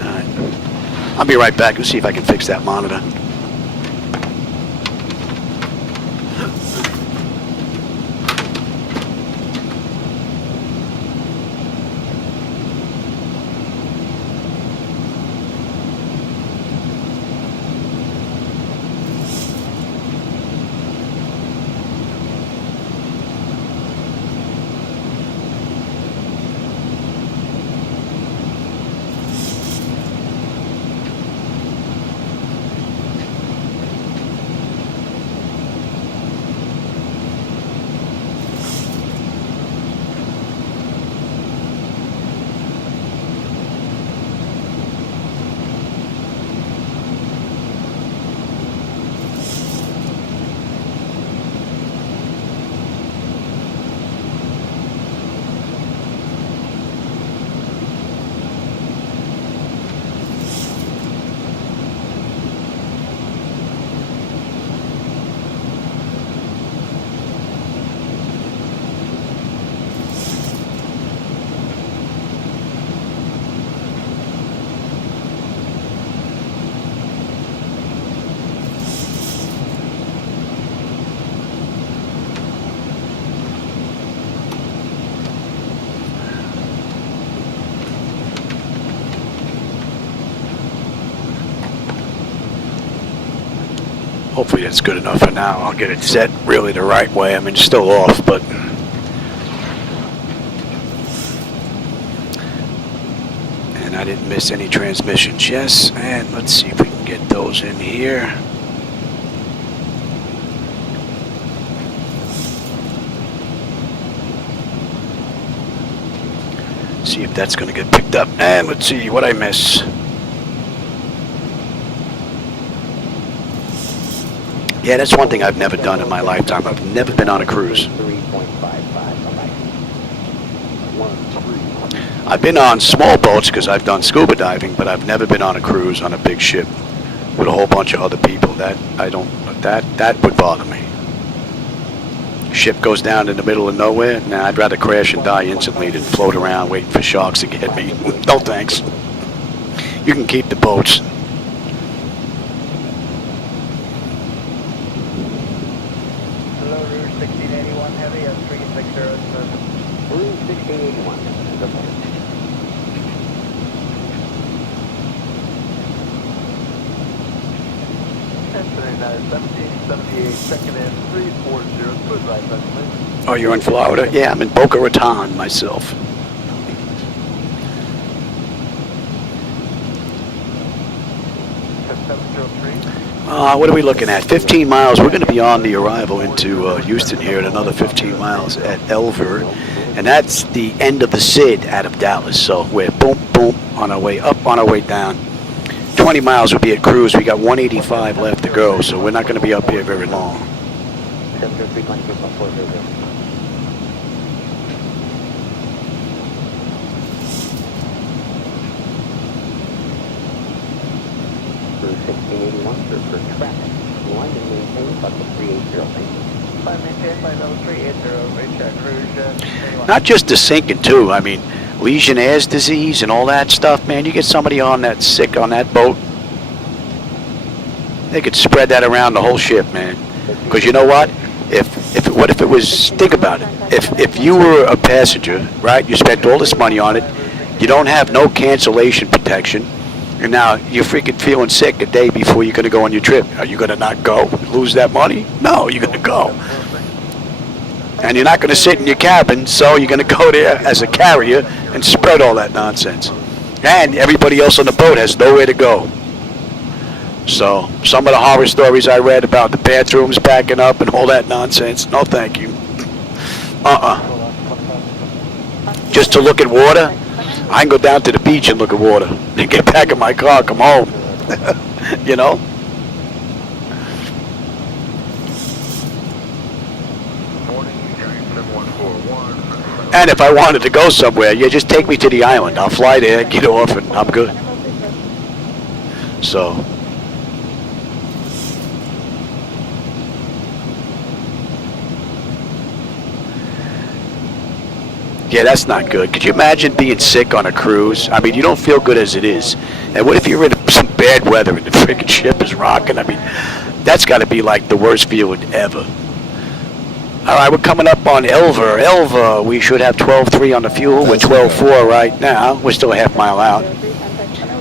Alright. I'll be right back. We'll see if I can fix that monitor. Hopefully that's good enough for now. I'll get it set really the right way. I mean, it's still off, but and I didn't miss any transmissions. Yes, and let's see if we can get those in here. see if that's going to get picked up. And let's see what I miss. Yeah, that's one thing I've never done in my lifetime. I've never been on a cruise. I've been on small boats because I've done scuba diving, but I've never been on a cruise on a big ship with a whole bunch of other people. That would bother me. Ship goes down in the middle of nowhere. Nah, I'd rather crash and die instantly than float around waiting for sharks to get me. No thanks. You can keep the boats. Hello, Rouge 1681 Heavy, 360. Rouge 1681. Entering 1778, second in 340, good right, please. Oh, you're in Florida? Yeah, I'm in Boca Raton myself. What are we looking at? 15 miles. We're going to be on the arrival into Houston here at another 15 miles at Elver. And that's the end of the SID out of Dallas. So we're boom, boom, on our way up, on our way down. 20 miles will be at cruise. We got 185 left to go, so we're not going to be up here very long. Not just the sinking too. I mean, Legionnaires' disease and all that stuff, man. You get somebody on that sick on that boat, they could spread that around the whole ship, man. Because you know what? What if it was? Think about it. If you were a passenger, right? You spent all this money on it. You don't have no cancellation protection, and now you're freaking feeling sick a day before you're going to go on your trip. Are you going to not go? Lose that money? No, you're going to go. And you're not going to sit in your cabin, so you're going to go there as a carrier and spread all that nonsense. And everybody else on the boat has nowhere to go. So some of the horror stories I read about the bathrooms backing up and all that nonsense, no thank you. Just to look at water, I can go down to the beach and look at water. And get back in my car, come home. You know? And if I wanted to go somewhere, yeah, just take me to the island. I'll fly there, get off, and I'm good. So. Yeah, that's not good. Could you imagine being sick on a cruise? I mean, you don't feel good as it is. And what if you're in some bad weather and the freaking ship is rocking? I mean, that's got to be like the worst feeling ever. All right, we're coming up on Elver. Elver, we should have 12.3 on the fuel. We're 12.4 right now. We're still a half mile out.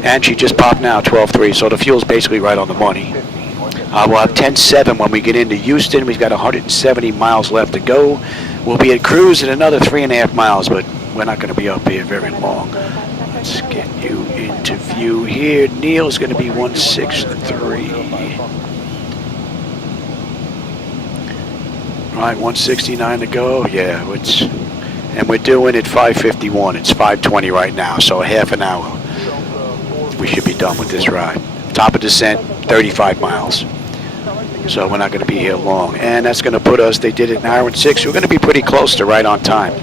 And she just popped now, 12.3, so the fuel's basically right on the money. We'll have 10.7 when we get into Houston. We've got 170 miles left to go. We'll be at cruise in another 3.5 miles, but we're not going to be up here very long. Let's get you into view here. Neil's going to be 163. All right, 169 to go. Yeah, and we're doing it 5:51. It's 5:20 right now, so a half an hour. We should be done with this ride. Top of descent, 35 miles. So we're not going to be here long. And that's going to put us, they did it an hour and 6. We're going to be pretty close to right on time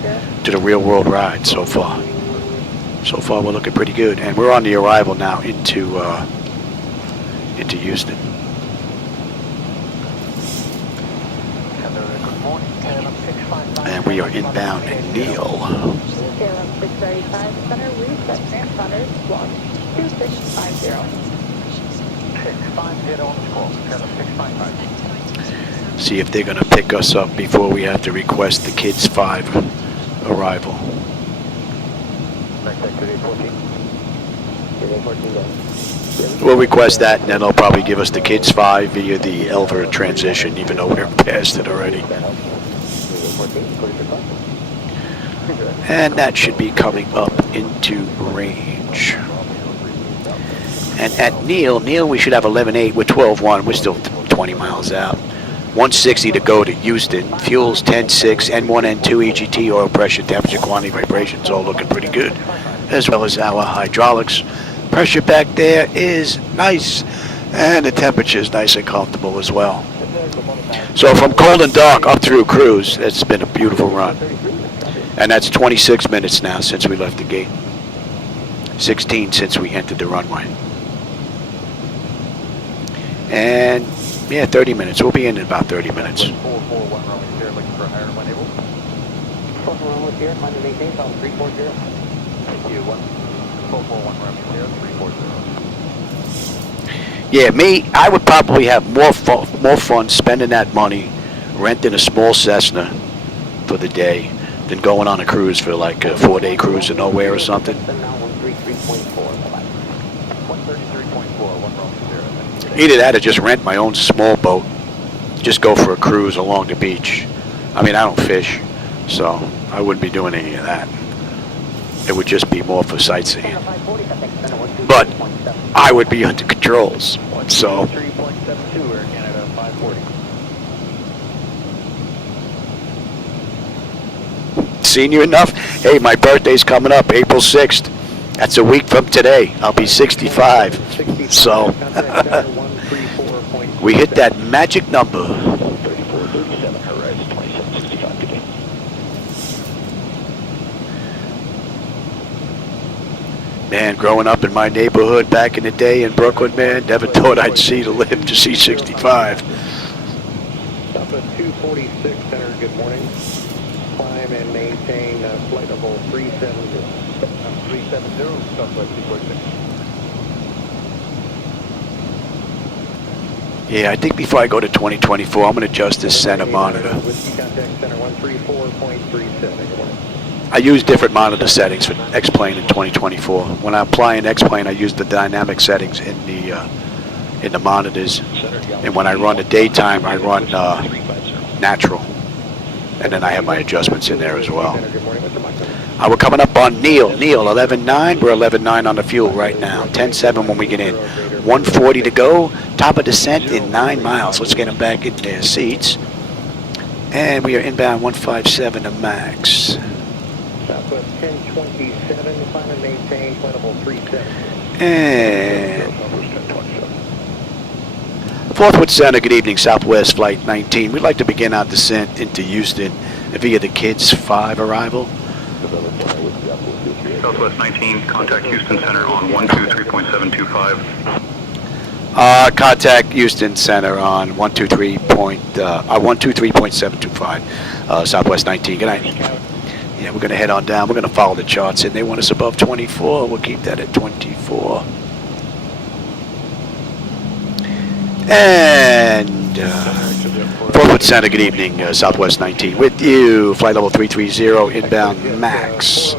to the real world ride so far. So far, we're looking pretty good. And we're on the arrival now into Houston. And we are inbound Neil. See if they're going to pick us up before we have to request the kids 5 arrival. We'll request that, and then they'll probably give us the kids 5 via the Elver transition, even though we're past it already. And that should be coming up into range. And at Neil, we should have 11.8 with 12.1. We're still 20 miles out. 160 to go to Houston. Fuel's 10.6, N1, N2, EGT, oil pressure, temperature, quantity, vibrations, all looking pretty good. as well as our hydraulics. Pressure back there is nice, and the temperature is nice and comfortable as well. So from cold and dark up through cruise, it's been a beautiful run. And that's 26 minutes now since we left the gate. 16 since we entered the runway. And yeah, 30 minutes. We'll be in about 30 minutes. Yeah, me, I would probably have more fun spending that money renting a small Cessna for the day than going on a cruise for like a 4-day cruise to nowhere or something. Either that or just rent my own small boat, just go for a cruise along the beach. I mean, I don't fish, so I wouldn't be doing any of that. It would just be more for sightseeing. But I would be under controls, so. Senior enough? Hey, my birthday's coming up, April 6th. That's a week from today. I'll be 65. So, we hit that magic number. Man, growing up in my neighborhood back in the day in Brooklyn, man, never thought I'd live to see 65. Southwest 246 Center, good morning. Climb and maintain flight level 370. 370, Southwest 246. Yeah, I think before I go to 2024, I'm going to adjust this center monitor. Whiskey contact center 134.37. I use different monitor settings for X-Plane in 2024. When I apply an X-Plane, I use the dynamic settings in the monitors, and when I run the daytime, I run natural, and then I have my adjustments in there as well. We're coming up on Neil 11.9. We're 11.9 on the fuel right now. 10.7 when we get in. 140 to go. Top of descent in 9 miles. Let's get them back in their seats. And we are inbound 157 to max. Southwest 1027, climb and maintain flight level 370. And Forthwood Center, good evening, Southwest Flight 19. We'd like to begin our descent into Houston via the Kids 5 arrival. Southwest 19, contact Houston Center on 123.725. Contact Houston Center on 123.725, Southwest 19. Good night. Yeah, we're going to head on down. We're going to follow the charts, and they want us above 24. We'll keep that at 24. And Forward Center, good evening, Southwest 19. With you, flight level 330, inbound max.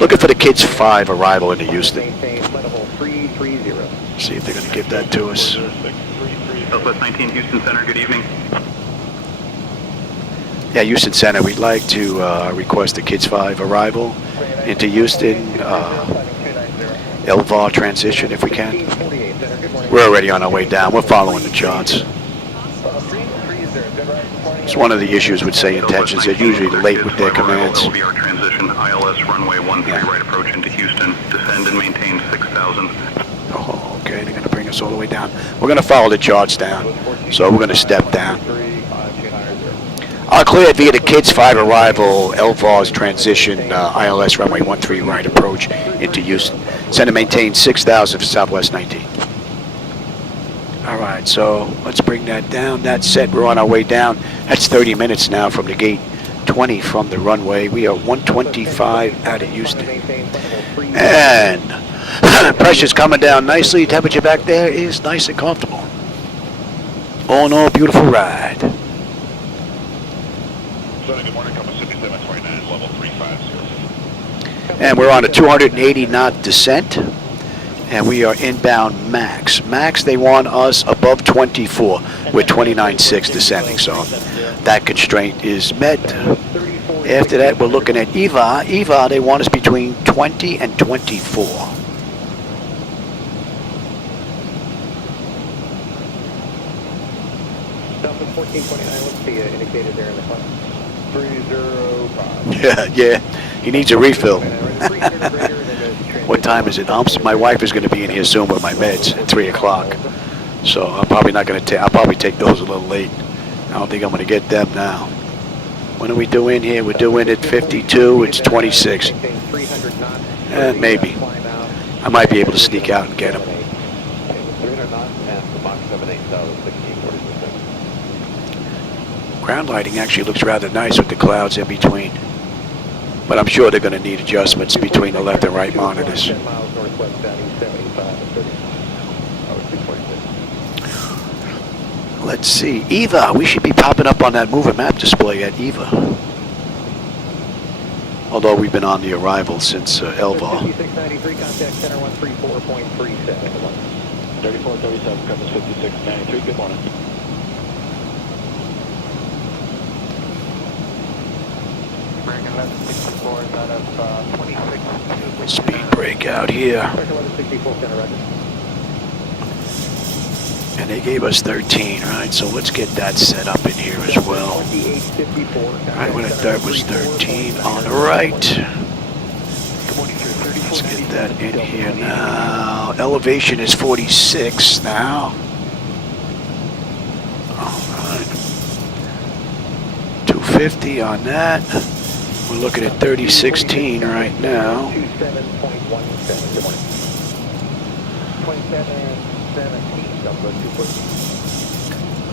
Looking for the Kids 5 arrival into Houston. See if they're going to give that to us. Southwest 19, Houston Center, good evening. Yeah, Houston Center, we'd like to request the Kids 5 arrival into Houston, LVAR transition if we can. We're already on our way down. We're following the charts. It's one of the issues with SayIntentions. They're usually late with their commands. LVR transition, ILS runway 13 right approach into Houston. Descend and maintain 6,000. Oh, okay, they're going to bring us all the way down. We're going to follow the charts down, so we're going to step down. Cleared via the Kids 5 arrival, LVAR's transition, ILS runway 13 right approach into Houston. Send and maintain 6,000 for Southwest 19. All right, so let's bring that down. That's set. We're on our way down. That's 30 minutes now from the gate, 20 from the runway. We are 125 out of Houston. And pressure's coming down nicely. Temperature back there is nice and comfortable. All in all, beautiful ride. Good morning, Mississippi 729, level 350. And we're on a 280 knot descent. And we are inbound max. Max, they want us above 24 with 29.6 descending. So that constraint is met. After that, we're looking at EVA. EVA, they want us between 20 and 24. Southwest 1429, what's the indicator there in the front? 305. Yeah, he needs a refill. What time is it? My wife is going to be in here soon with my meds at 3 o'clock. So I'm probably not going to take, I'll probably take those a little late. I don't think I'm going to get them now. When are we doing here? We're doing at 52, it's 26. Maybe. I might be able to sneak out and get them. Ground lighting actually looks rather nice with the clouds in between. But I'm sure they're going to need adjustments between the left and right monitors. Let's see. EVA. We should be popping up on that moving map display at EVA. Although we've been on the arrival since Elval. 5693, contact center 134.37. 3437, compass 5693, good morning. American 1164 is out of 26. Speed break out here. 1164, center record. And they gave us 13, right? So let's get that set up in here as well. I would have thought it was 13 on the right. Let's get that in here now. Elevation is 46 now. All right. 250 on that. We're looking at 3016 right now. 2717.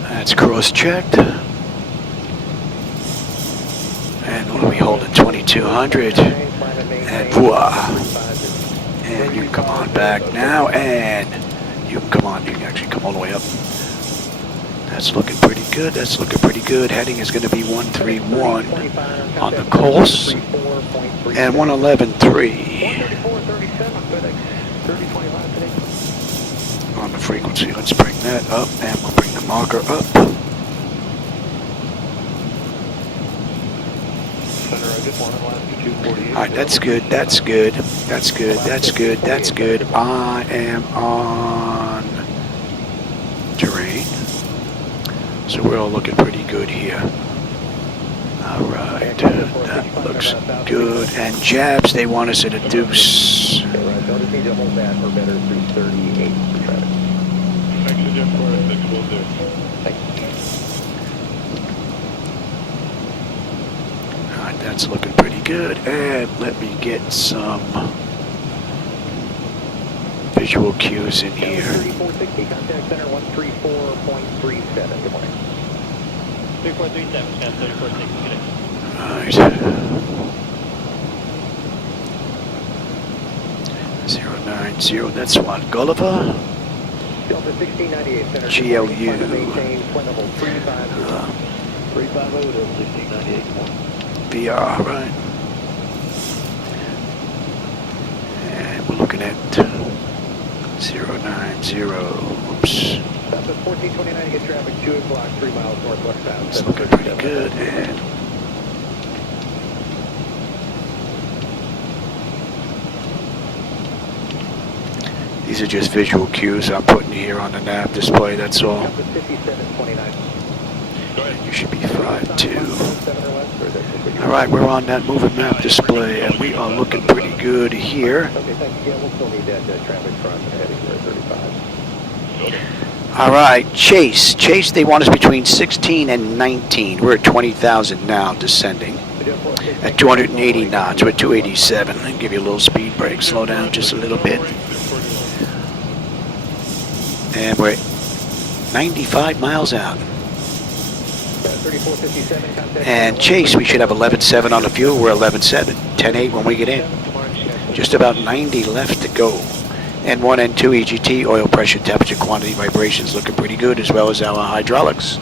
That's cross-checked. And what are we holding? 2200. And voila. And you can come on back now. And you can come on. You can actually come all the way up. That's looking pretty good. That's looking pretty good. Heading is going to be 131 on the course. And 111.3 on the frequency. Let's bring that up, and we'll bring the marker up. Alright, that's good, that's good, that's good, that's good, that's good. I am on terrain. So we're all looking pretty good here. Alright, that looks good. And jabs, they want us at a deuce. Alright, that's looking pretty good. And let me get some visual cues in here. 3460, contact center 134.37. Good morning. 3437, 3460. Alright. 090, that's what? Gulliver? Delta 1698, center. GLU. 350, VR, right? And we're looking at 090. Oops. Delta 1429, get traffic 2 o'clock, 3 miles northwestbound. It's looking pretty good. And these are just visual cues I'm putting here on the nav display, that's all. Delta 5729. You should be 5-2. Alright, we're on that moving map display, and we are looking pretty good here. Okay, thank you. Yeah, we'll still need that traffic front heading for 35. Alright, Chase. Chase, they want us between 16 and 19. We're at 20,000 now, descending. At 280 knots, we're at 287. I'll give you a little speed break, slow down just a little bit. And we're at 95 miles out. And Chase, we should have 11.7 on the fuel. We're 11.7. 10.8 when we get in. Just about 90 left to go. N1, N2, EGT, oil pressure, temperature, quantity, vibrations looking pretty good, as well as our hydraulics.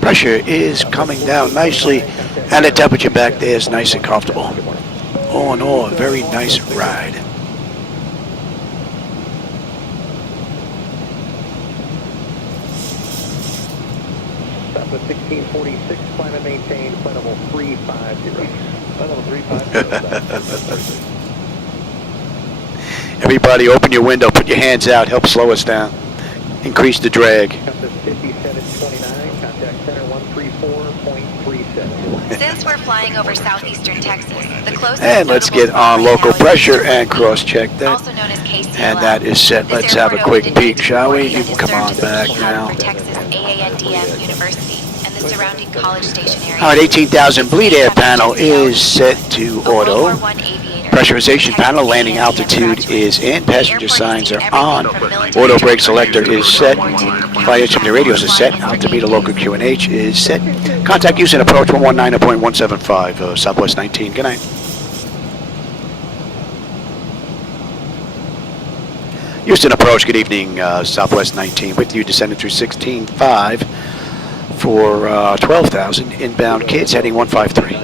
Pressure is coming down nicely, and the temperature back there is nice and comfortable. All in all, a very nice ride. Southwest 1646, climate maintained, flight level 350. Flight level 350. Everybody open your window, put your hands out, help slow us down. Increase the drag. Southwest 5729, contact center 134.37. Since we're flying over southeastern Texas, the closest And let's notable get spot on right local now is pressure Houston, and cross-check that. also known as KCLL. And that is set. This Let's have a airport quick opened in peek, shall we? 1940 You and can is come served on as a back beach now. hub for Texas AANDM University and the surrounding College Station area. All right, 18,000 bleed air panel is set to auto. Pressurization panel, landing altitude is in. Passenger signs are on. Auto brake selector is set. Flight instrument radios is set. Altimeter local QNH is set. Contact Houston approach 119.175, Southwest 19. Good night. Houston approach, good evening, Southwest 19. With you, descending through 16.5 for 12,000. Inbound kids heading 153.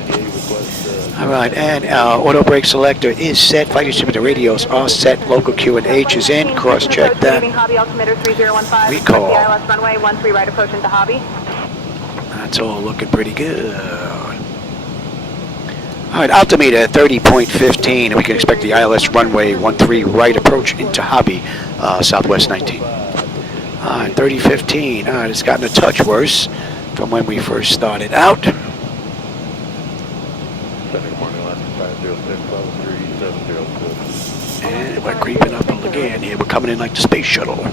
All right, and auto brake selector is set. Flight instrument radios are set. Local QNH is in. Cross-check that. Recall. Runway 13 right approach into Hobby. That's all looking pretty good. All right, altimeter 30.15, and we can expect the ILS runway 13 right approach into Hobby, Southwest 19. All right, 30.15. All right, it's gotten a touch worse from when we first started out. And we're creeping up again here. We're coming in like the space shuttle.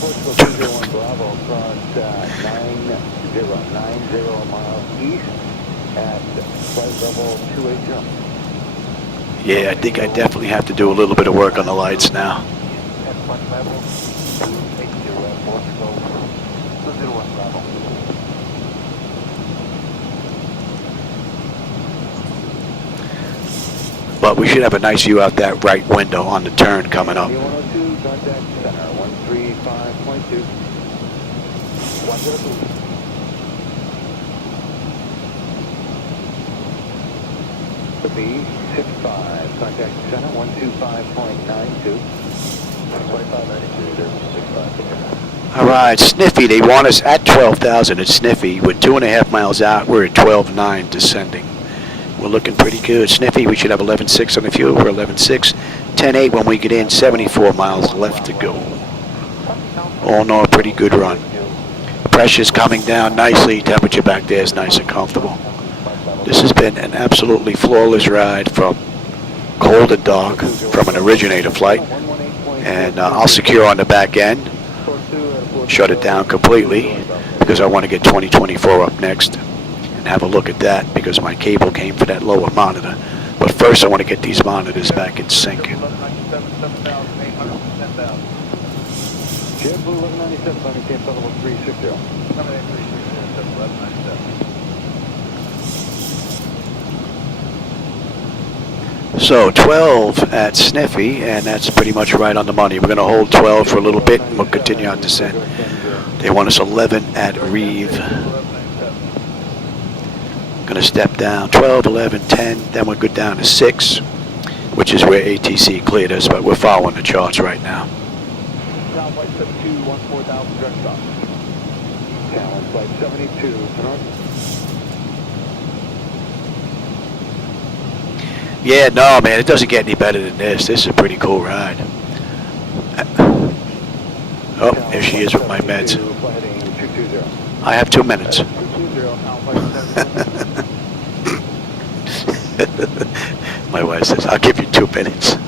Portugal 201 Bravo across 9090 miles east at flight level 280. Yeah, I think I definitely have to do a little bit of work on the lights now. At flight level 280 Portugal 201 Bravo. But we should have a nice view out that right window on the turn coming up. 102, contact center 135.2. 102. The B65, contact center 125.92. 2592, there's 65. All right, Sniffy, they want us at 12,000 at Sniffy. We're 2.5 miles out. We're at 12.9 descending. We're looking pretty good. Sniffy, we should have 11.6 on the fuel. We're 11.6. 10.8 when we get in. 74 miles left to go. All in all, a pretty good run. Pressure's coming down nicely. Temperature back there is nice and comfortable. This has been an absolutely flawless ride from cold and dark from an originator flight. And I'll secure on the back end. Shut it down completely because I want to get 2024 up next and have a look at that because my cable came for that lower monitor. But first I want to get these monitors back in sync. JetBlue 1197, Sunny Camp level 360. So 12 at Sniffy, and that's pretty much right on the money. We're going to hold 12 for a little bit, and we'll continue our descent. They want us 11 at Reeve. Going to step down 12, 11, 10, then we'll go down to 6, which is where ATC cleared us, but we're following the charts right now. Down flight 72, 14,000 direct stop. Down flight 72, north. Yeah, no, man, it doesn't get any better than this. This is a pretty cool ride. Oh, there she is with my meds. I have 2 minutes. My wife says, I'll give you 2 minutes.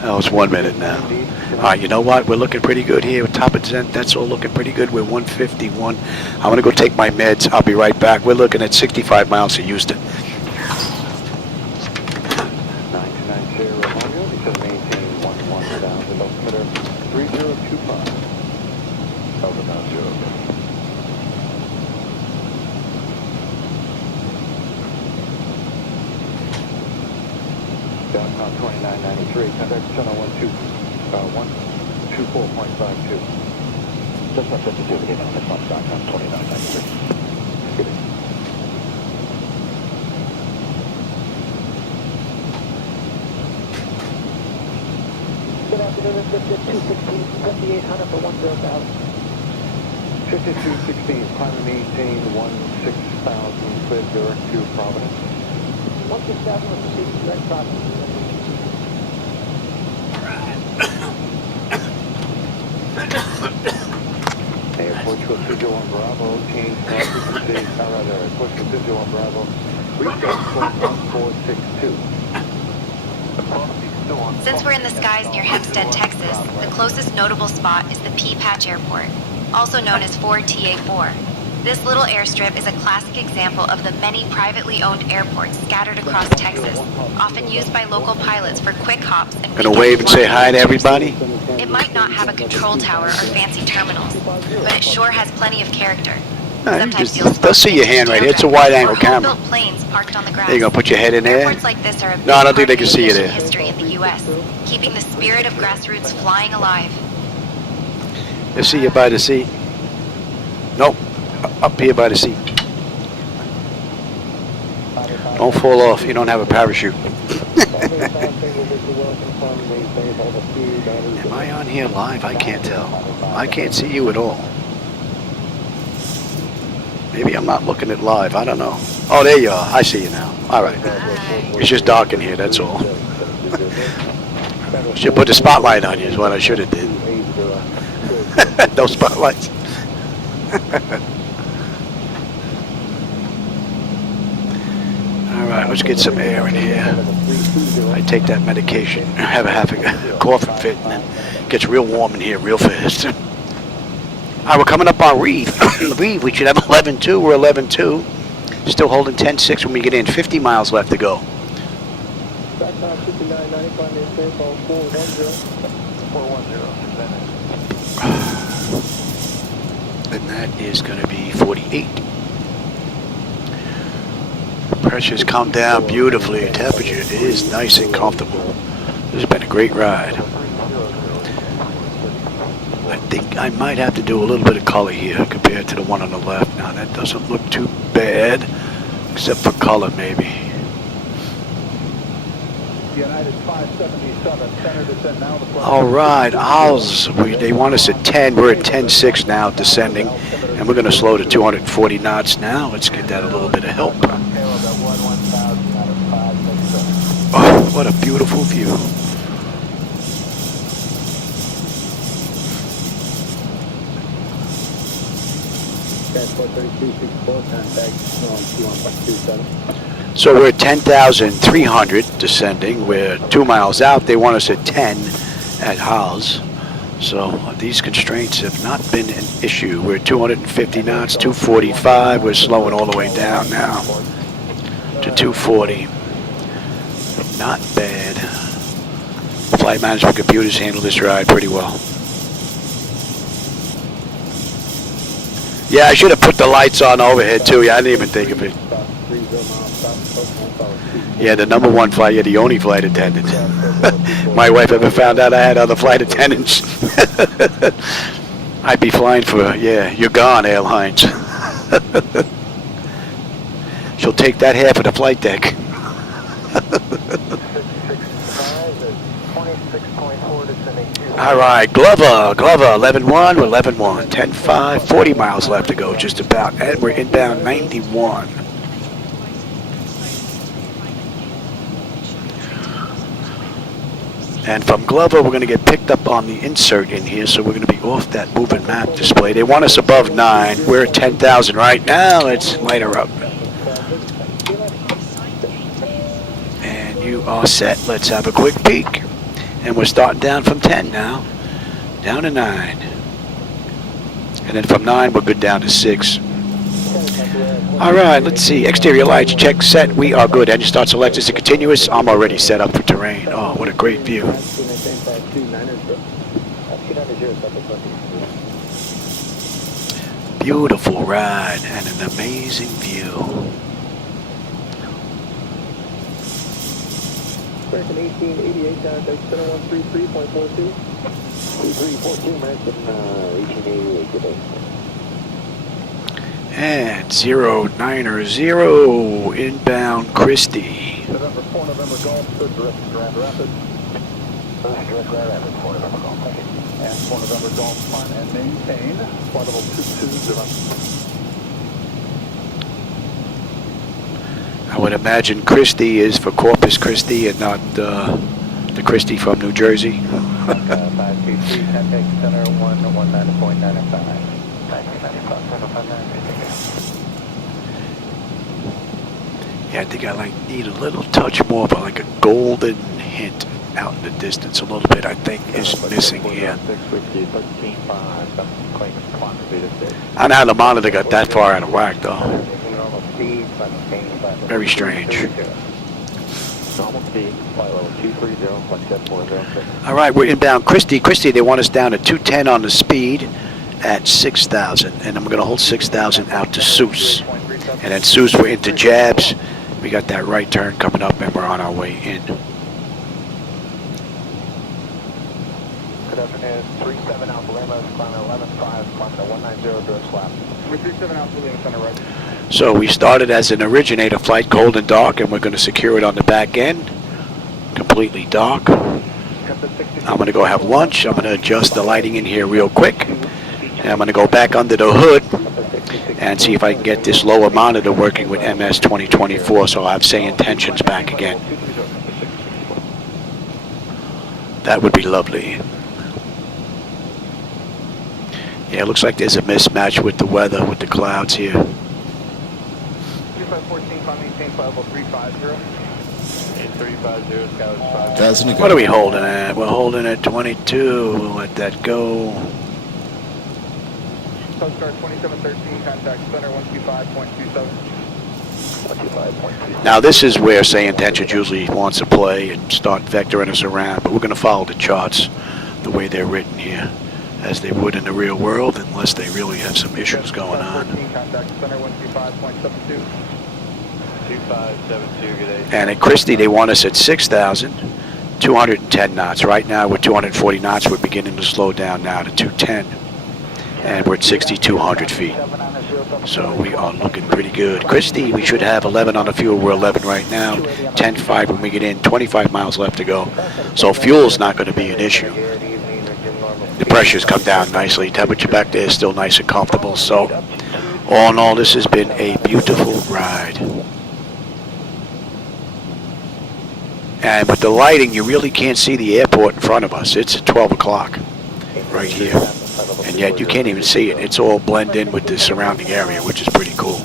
That was 1 minute now. All right, you know what? We're looking pretty good here. Top of descent, that's all looking pretty good. We're 151. I'm going to go take my meds. I'll be right back. We're looking at 65 miles to Houston. 990 Romeo, because maintain 11 down to altimeter 3025. Over down 0. Downtown 2993, contact center 124.52. Just not 52 to get on this one, downtown 2993. Good. Good afternoon, it's 5216, 7800 for 10,000. 5216, climb and maintain 16,000, clear direct to Providence. 16,000 with the direct Providence. Procedural on Bravo, change frequency, push Procedural on Bravo, reset point 1462. Since we're in the skies near Hempstead, Texas, the closest notable spot is the Pea Patch Airport, also known as 4TA4. This little airstrip is a classic example of the many privately owned airports scattered across Texas, often used by local pilots for quick hops and Gonna wave and say hi to everybody? It might not have a control tower or fancy terminals, but it sure has plenty of character. They'll see your hand right here. It's a wide-angle camera. Planes parked on the grass. There you go. Put your head in there. Airports like this are a big No, I don't think part they of can see you aviation there. history in the U.S., keeping the spirit of grassroots flying alive. They'll see you by the seat. Nope. Up here by the seat. Don't fall off. You don't have a parachute. Am I on here live? I can't tell. I can't see you at all. Maybe I'm not looking at live. I don't know. Oh, there you are. I see you now. All right. It's just dark in here. That's all. Should put the spotlight on you is what I should have did. No spotlights. All right, let's get some air in here. I take that medication, have a coughing fit, and then it gets real warm in here real fast. All right, we're coming up on Reeve. Reeve, we should have 11.2. We're 11.2. Still holding 10.6 when we get in. 50 miles left to go. And that is going to be 48. Pressure's come down beautifully. Temperature is nice and comfortable. This has been a great ride. I think I might have to do a little bit of color here compared to the one on the left. Now that doesn't look too bad, except for color maybe. United 577, center descent now. All right, they want us at 10. We're at 10.6 now, descending, and we're going to slow to 240 knots now. Let's get that a little bit of help. Oh, what a beautiful view. So we're at 10,300 descending. We're 2 miles out. They want us at 10 at Howes. So these constraints have not been an issue. We're at 250 knots, 245. We're slowing all the way down now to 240. Not bad. Flight management computers handle this ride pretty well. Yeah, I should have put the lights on overhead too. Yeah, I didn't even think of it. Yeah, the number one flight, you're the only flight attendant. My wife ever found out I had other flight attendants. I'd be flying for, you're gone, Airlines. She'll take that half of the flight deck. All right, Glover, 11.1, we're 11.1, 10.5, 40 miles left to go, just about, and we're inbound 91. And from Glover, we're going to get picked up on the insert in here, so we're going to be off that moving map display. They want us above 9. We're at 10,000 right now. Let's light her up. And you are set. Let's have a quick peek. And we're starting down from 10 now, down to 9. And then from 9, we're good down to 6. All right, let's see. Exterior lights, check, set. We are good. Engine start selected to continuous. I'm already set up for terrain. Oh, what a great view. Beautiful ride and an amazing view. American 1888 down to 7133.42. 3342, American 1888 today. And 090 inbound Christie. November 4, November Golf, good direct Grand Rapids. Direct Grand Rapids, 4 November Golf, thank you. And 4 November Golf, climb and maintain. Flight level 220. I would imagine Christie is for Corpus Christi and not the Christie from New Jersey. 523, contact center 119.95. Thank you. Yeah, I think I need a little touch more, but like a golden hint out in the distance a little bit, I think, is missing here. I don't know how the monitor got that far out of whack, though. Very strange. All right, we're inbound Christie. Christie, they want us down to 210 on the speed at 6,000, and I'm going to hold 6,000 out to Seuss. And then Seuss, we're into Jabs. We got that right turn coming up, and we're on our way in. Good afternoon, 37 Alpha Lima, climbing 11.5, climbing 190 direct left. We're 37 Alpha Lima, center right. So we started as an originator flight, cold and dark, and we're going to secure it on the back end, completely dark. I'm going to go have lunch. I'm going to adjust the lighting in here real quick, and I'm going to go back under the hood and see if I can get this lower monitor working with MS 2024, so I'll have SayIntentions back again. That would be lovely. Yeah, it looks like there's a mismatch with the weather, with the clouds here. 3514, climb maintain flight level 350. 350, What are we holding at? We're holding at 22. We'll let that go. Coast Guard 2713, contact center 125.27. Now this is where SayIntentions usually wants to play and start vectoring us around, but we're going to follow the charts the way they're written here, as they would in the real world, unless they really have some issues going on. Contact center 125.72. 2572, good day. And at Christie, they want us at 6,000, 210 knots. Right now, we're 240 knots. We're beginning to slow down now to 210. And we're at 6,200 feet. So we are looking pretty good. Christie, we should have 11 on the fuel. We're 11 right now. 10.5 when we get in. 25 miles left to go. So fuel's not going to be an issue. The pressure's come down nicely. Temperature back there is still nice and comfortable. So all in all, this has been a beautiful ride. And with the lighting, you really can't see the airport in front of us. It's at 12 o'clock right here. And yet you can't even see it. It's all blended in with the surrounding area, which is pretty cool.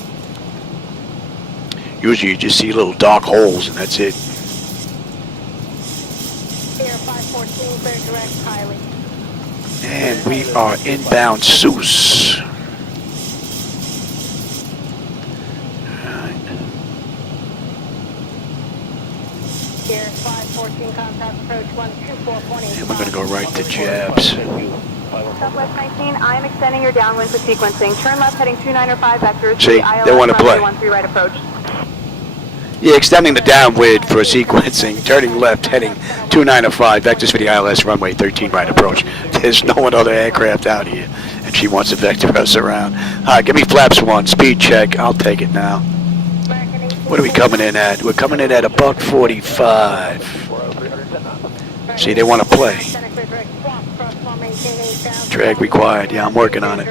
Usually you just see little dark holes and that's it. Air 514, very direct, highly. And we are inbound Seuss. Air 514, contact approach 124.8. And we're going to go right to Jabs. Southwest 19, I am extending your downwind for sequencing. Turn left heading 2905 vectors. See, they want to play. 13 right approach. Yeah, extending the downwind for sequencing, turning left, heading 2905 vectors for the ILS runway 13 right approach. There's no other aircraft out here, and she wants to vector us around. Give me flaps 1, speed check. I'll take it now. What are we coming in at? We're coming in at a buck 45. See, they want to play. Drag required. Yeah, I'm working on it.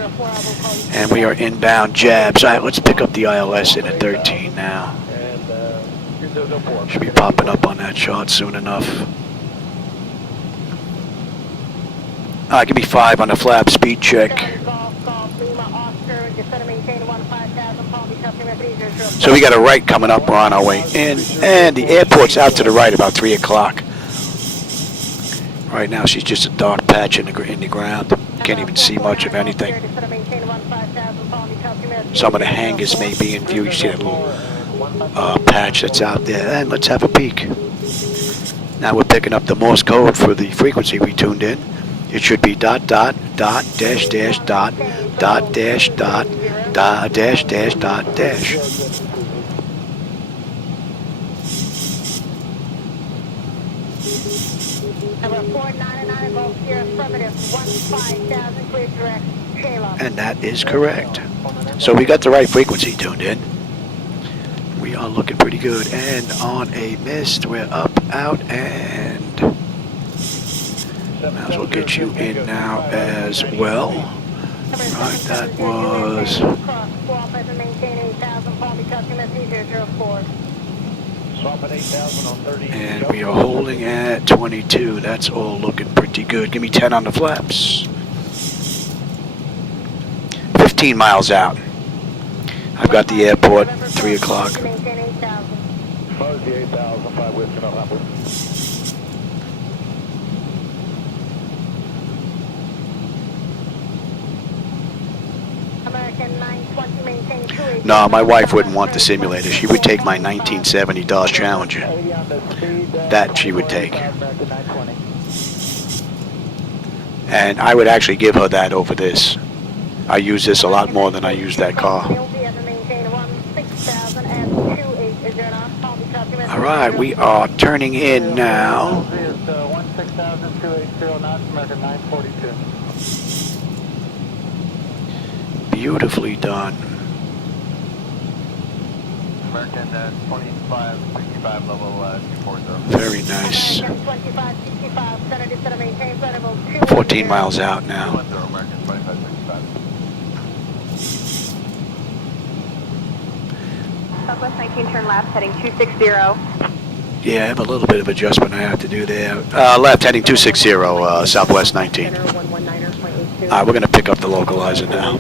And we are inbound Jabs. All right, let's pick up the ILS in at 13 now. Should be popping up on that chart soon enough. Give me 5 on the flap, speed check. So we got a right coming up, we're on our way in. And the airport's out to the right about 3 o'clock. Right now she's just a dark patch in the ground. Can't even see much of anything. Some of the hangars may be in view. You see that little patch that's out there. And let's have a peek. Now we're picking up the Morse code for the frequency we tuned in. It should be dot dot dot dash dash dot dot dash dot dot dash dash dot dash. And that is correct. So we got the right frequency tuned in. We are looking pretty good. And on a mist, we're up, out, and might as well get you in now as well. Right, that was. And we are holding at 22. That's all looking pretty good. Give me 10 on the flaps. 14 miles out. I've got the airport, 3 o'clock. Maintain 8,000. Fuzzy 8,000, 5 Whiskey November. American 920, maintain 28. No, my wife wouldn't want the simulator. She would take my 1970 Dodge Challenger. That she would take. And I would actually give her that over this. I use this a lot more than I use that car. All right, we are turning in now. Beautifully done. American 2565 level 240. Very nice. 14 miles out now. Southwest 19, turn left, heading 260. Yeah, I have a little bit of adjustment I have to do there. Left, heading 260, Southwest 19. All right, we're going to pick up the localizer now.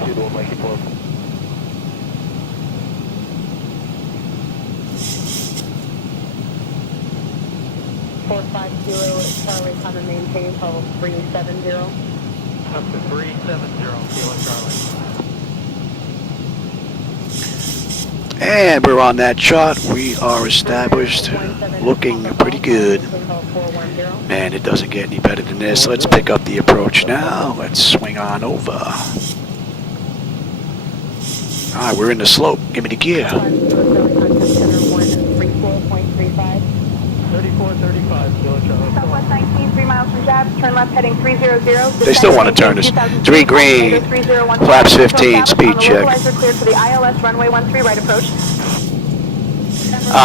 Charlie, come and maintain level 370. Up to 370, Kilo Charlie. And we're on that chart. We are established, looking pretty good. Man, it doesn't get any better than this. Let's pick up the approach now. Let's swing on over. All right, we're in the slope. Give me the gear. 3435, Kilo Charlie. Southwest 19, 3 miles from Jabs, turn left, heading 300. They still want to turn us. 3 green, flaps 15, speed check. Cleared for the ILS runway 13 right approach.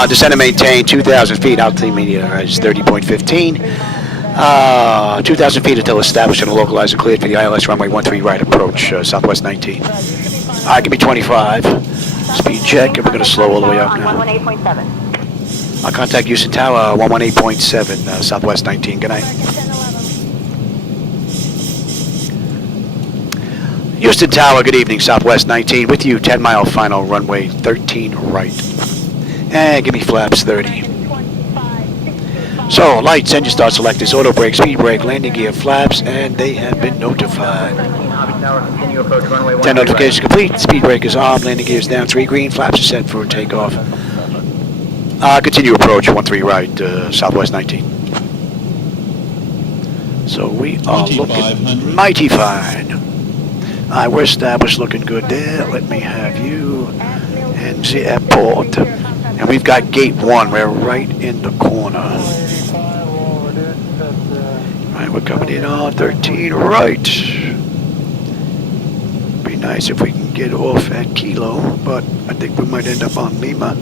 Descend and maintain 2,000 feet. Altitude meteorized 30.15. 2,000 feet until established and localized and cleared for the ILS runway 13 right approach, Southwest 19. Give me 25. Speed check, and we're going to slow all the way up now. 118.7. I'll contact Houston Tower, 118.7, Southwest 19. Good night. Houston Tower, good evening, Southwest 19. With you, 10-mile final, runway 13 right. And give me flaps 30. So, lights, engine start selectors, auto brake, speed brake, landing gear, flaps, and they have been notified. 10 notifications complete, speed brake is on, landing gear is down, 3 green, flaps are set for takeoff. Continue approach, 13 right, Southwest 19. So we are looking mighty fine. We're established, looking good there. Let me have you and the airport. And we've got gate 1. We're right in the corner. Right, we're coming in on 13 right. Be nice if we can get off at Kilo, but I think we might end up on Lima.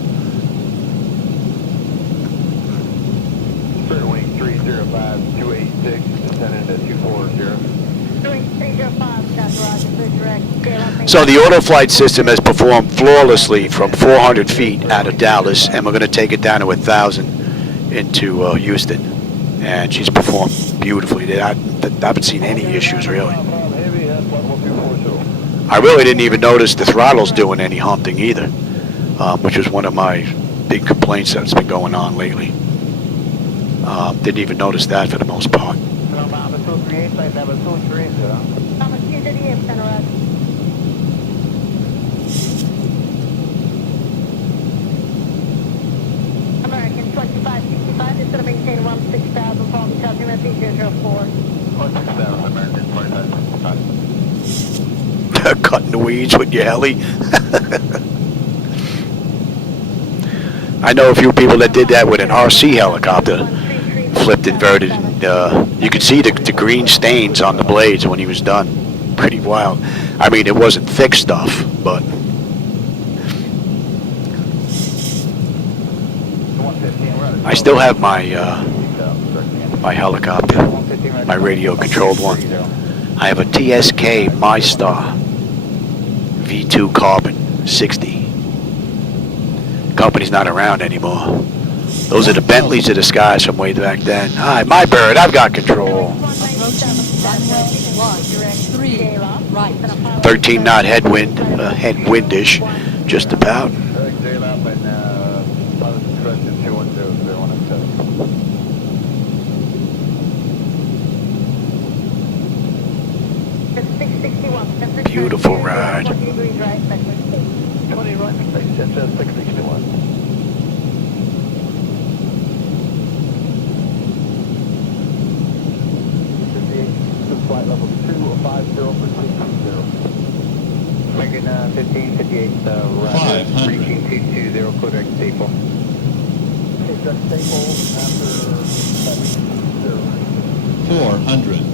Wing 305, 286, descending at 240. So the auto flight system has performed flawlessly from 400 feet out of Dallas, and we're going to take it down to 1,000 into Houston. And she's performed beautifully. I haven't seen any issues, really. I really didn't even notice the throttle's doing any humping either, which was one of my big complaints that's been going on lately. Didn't even notice that for the most part. American 2565, is going to maintain 16,000, Palm Beach, Alpha, 004. 16,000, American 2565. Cutting the weeds with your heli. I know a few people that did that with an RC helicopter, flipped inverted, and you could see the green stains on the blades when he was done. Pretty wild. I mean, it wasn't thick stuff, but I still have my my helicopter, my radio controlled one. I have a TSK MyStar V2 Carbon 60. Company's not around anymore. Those are the Bentleys of the skies from way back then. Hi, my bird, I've got control. Approaching runway 13 right. 13 knot headwind, headwindish, just about. JLab and pilot discretion 210-017. Beautiful ride. 20 right space, that's 661. Flight level 250 for 220. Making 1558 right, 500. reaching 220, clear to Staple. Okay, Jack Staple after 400.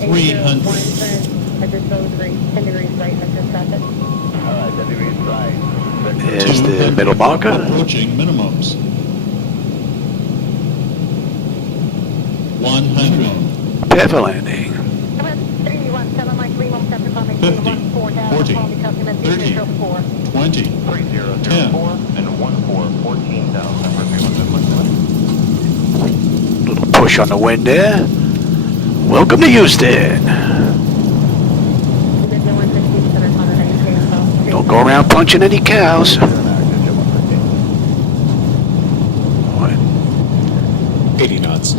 300. 10 degrees right, that's traffic. Alright, 10 degrees right. There's the middle marker. Approaching minimums. 100. Prepare for landing. 50, 40, 30, 20, 10, and 14,000. Little push on the wind there. Welcome to Houston. Don't go around punching any cows. What? 80 knots.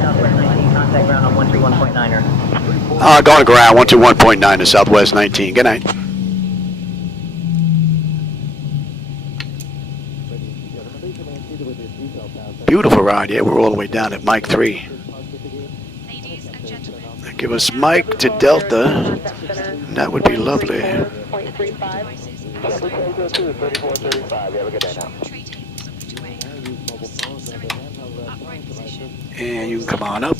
Southwest 19, contact ground on 121.9er. Going to ground, 121.9 to Southwest 19. Good night. Beautiful ride. Yeah, we're all the way down at Mike 3. Give us Mike to Delta. That would be lovely. And you can come on up.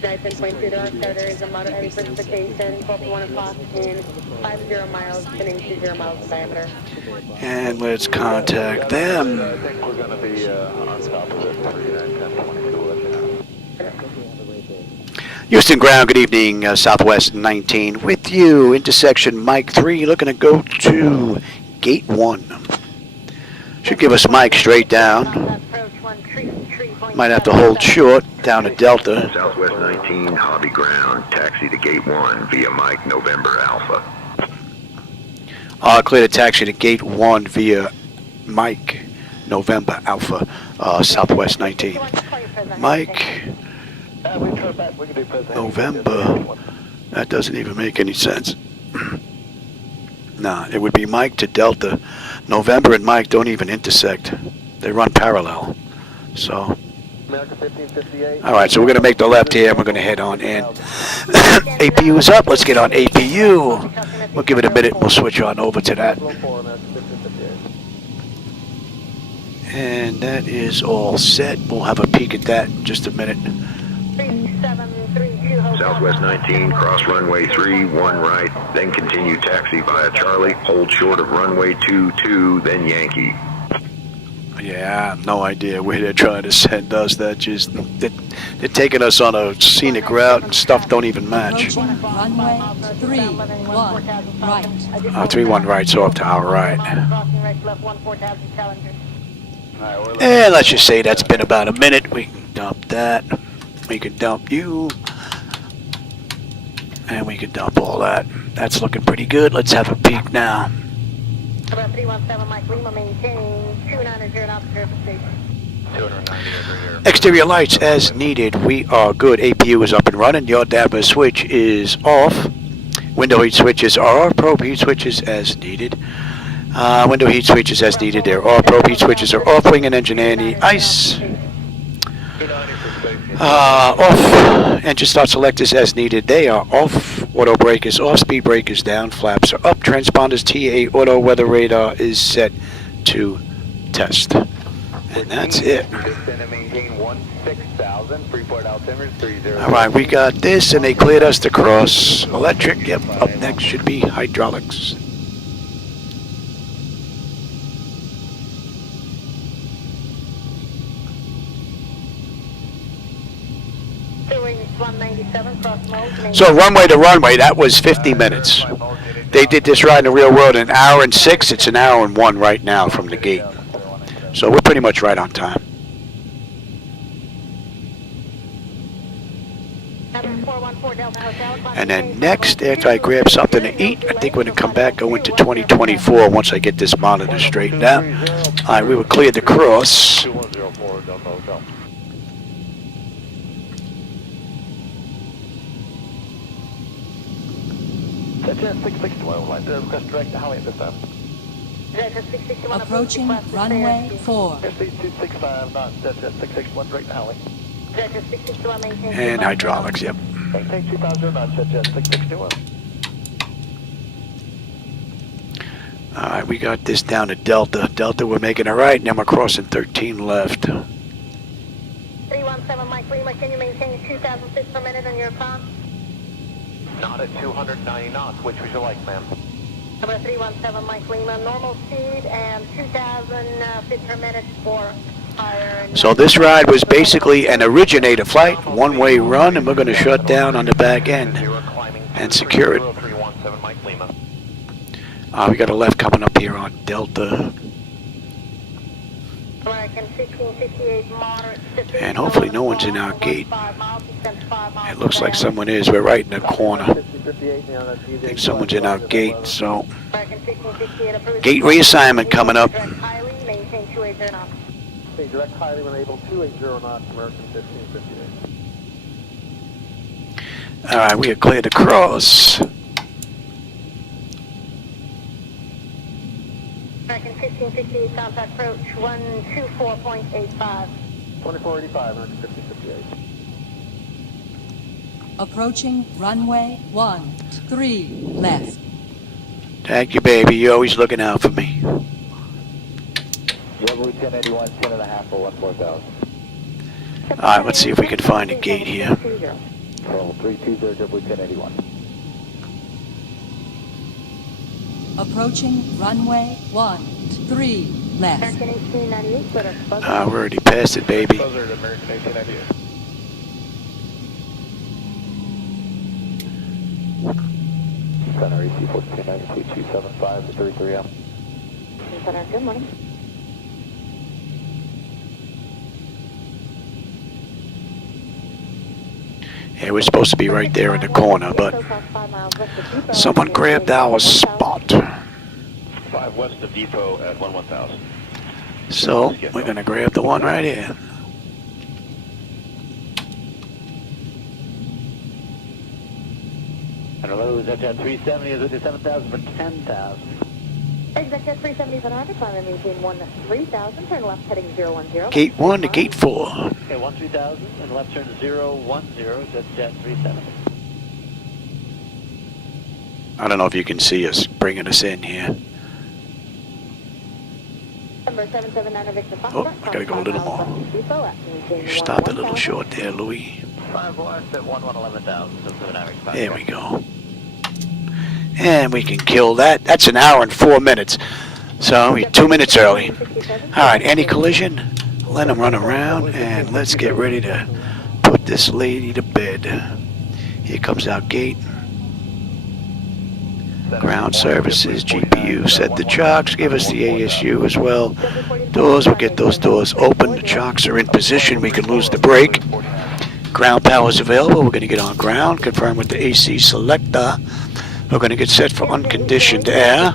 Charter is a moderate heavy precipitation, 12 to 1 o'clock in 50 miles, spinning 20 miles in diameter. And let's contact them. I think we're going to be on top of it. 39, Houston ground, good evening, Southwest 19. With you, intersection Mike 3, looking to go to gate 1. Should give us Mike straight down. Might have to hold short down to Delta. Southwest 19, hobby ground, taxi to gate 1 via Mike November Alpha. Clear to taxi to gate 1 via Mike November Alpha, Southwest 19. Mike November. That doesn't even make any sense. Nah, it would be Mike to Delta. November and Mike don't even intersect. They run parallel. So, all right, so we're going to make the left here, and we're going to head on in. APU is up. Let's get on APU. We'll give it a minute. We'll switch on over to that. And that is all set. We'll have a peek at that in just a minute. Southwest 19, cross runway 3, 1 right, then continue taxi via Charlie, hold short of runway 22, then Yankee. Yeah, I have no idea where they're trying to send us. That just, they're taking us on a scenic route and stuff don't even match. Runway 31 right. 31 right's off to our right. And let's just say that's been about a minute. We can dump that. We can dump you. And we can dump all that. That's looking pretty good. Let's have a peek now. About 317 Mike Lima, maintain 290 at altitude for station. Exterior lights as needed. We are good. APU is up and running. Your DABA switch is off. Window heat switches are off. Probe heat switches as needed. Window heat switches as needed. They're off. Probe heat switches are off. Wing and engine anti-ice. Off. Engine start selectors as needed. They are off. Auto brake is off. Speed brake is down. Flaps are up. Transponders TA auto weather radar is set to test. And that's it. All right, we got this, and they cleared us to cross. Electric. Yep. Up next should be hydraulics. So runway to runway, that was 50 minutes. They did this ride in the real world in 1 hour and 6. It's 1 hour and 1 right now from the gate. So we're pretty much right on time. And then next, after I grab something to eat, I think we're going to come back, go into 2024 once I get this monitor straightened out. All right, we were cleared to cross. 2104 Delta Hotel. Jet 661, like to request direct to Holly at this time. Approaching runway 4. SC265, not Jet 661, direct to Holly. And hydraulics, yep. Maintain 2000, not Jet 661. All right, we got this down to Delta. Delta, we're making a right, and then we're crossing 13 left. 317 Mike Lima, can you maintain 2,000 feet per minute on your com? Not at 290 knots, which would you like, ma'am? Number 317 Mike Lima, normal speed and 2,000 feet per minute for higher. So this ride was basically an originator flight, one-way run, and we're going to shut down on the back end and secure it. We got a left coming up here on Delta. And hopefully no one's in our gate. It looks like someone is. We're right in the corner. I think someone's in our gate, so gate reassignment coming up. Direct highly when able, 280 knots, American 1558. All right, we are clear to cross. American 1558, contact approach 124.85. 2485, American 1558. Approaching runway 13 left. Thank you, baby. You're always looking out for me. Level 1081, 10 and a half for 14,000. All right, let's see if we can find a gate here. Level 320, double 1081. Approaching runway 13 left. American 1898, go to buzzer. We're already past it, baby. Buzzer to American 1898. Center AC 1492, 275 to 33M. Center, good morning. Yeah, we're supposed to be right there in the corner, but someone grabbed our spot. 5 west of depot at 11,000. So we're going to grab the one right here. Hello, Jet 370 is with you 7,000 for 10,000. Executive 370 is on target, climb and maintain 13,000, turn left heading 010. Gate 1 to gate 4. Okay, 13,000 and left turn 010, that's Jet 370. I don't know if you can see us bringing us in here. Number 779 Victor Fox. Oh, I got to go a little more. You stopped a little short there, Louis. 5 west at 11,000, so 7 hours. There we go. And we can kill that. That's an hour and 4 minutes. So we're 2 minutes early. All right, any collision? Let them run around, and let's get ready to put this lady to bed. Here comes our gate. Ground services, GPU, set the chocks, give us the ASU as well. Doors, we'll get those doors open. The chocks are in position. We can lose the brake. Ground power is available. We're going to get on ground, confirm with the AC selector. We're going to get set for unconditioned air.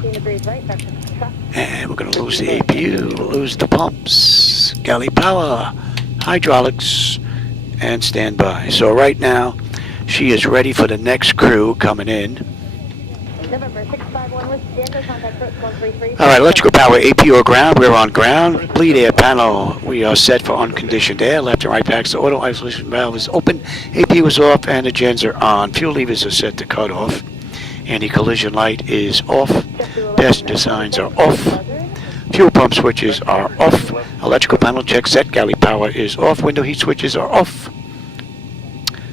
And we're going to lose the APU, lose the pumps, galley power, hydraulics, and standby. So right now, she is ready for the next crew coming in. All right, electrical power, APU or ground, we're on ground. Bleed air panel, we are set for unconditioned air. Left and right packs, the auto isolation valve is open. APU is off and the gens are on. Fuel levers are set to cut off. Anti-collision light is off. Passenger signs are off. Fuel pump switches are off. Electrical panel check set. Galley power is off. Window heat switches are off.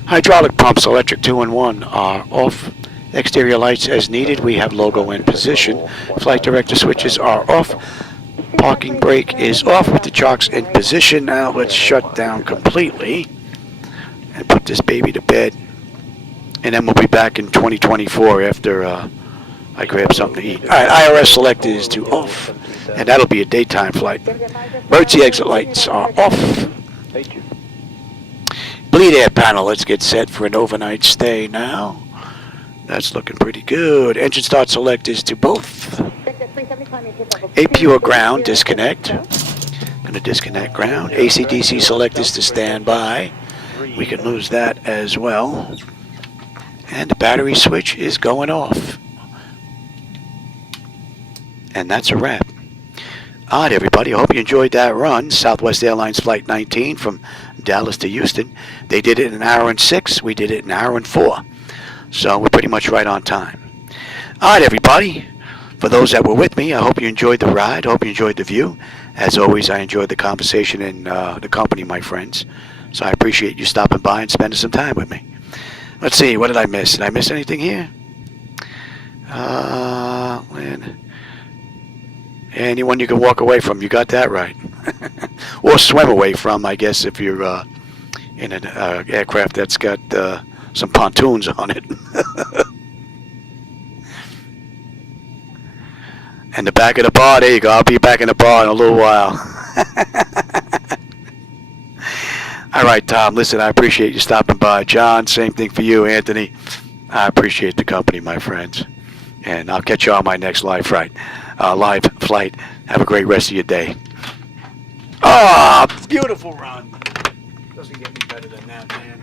Hydraulic pumps, electric 2 and 1, are off. Exterior lights as needed. We have logo in position. Flight director switches are off. Parking brake is off with the chocks in position. Now let's shut down completely and put this baby to bed. And then we'll be back in 2024 after I grab something to eat. All right, IRS select is to off, and that'll be a daytime flight. Emergency exit lights are off. Thank you. Bleed air panel, let's get set for an overnight stay now. That's looking pretty good. Engine start select is to both. APU ground, disconnect. Gonna disconnect ground. AC/DC select is to standby. We can lose that as well. And the battery switch is going off. And that's a wrap. All right, everybody. I hope you enjoyed that run. Southwest Airlines Flight 19 from Dallas to Houston. They did it in an hour and 6. We did it in an hour and 4. So we're pretty much right on time. All right, everybody. For those that were with me, I hope you enjoyed the ride. I hope you enjoyed the view. As always, I enjoyed the conversation and the company, my friends. So I appreciate you stopping by and spending some time with me. Let's see, what did I miss? Did I miss anything here? Anyone you can walk away from, you got that right. Or swim away from, I guess, if you're in an aircraft that's got some pontoons on it. And the back of the bar, there you go. I'll be back in the bar in a little while. All right, Tom, listen, I appreciate you stopping by. John, same thing for you. Anthony, I appreciate the company, my friends. And I'll catch you on my next live flight. Have a great rest of your day. Ah, beautiful run. Doesn't get any better than that, man.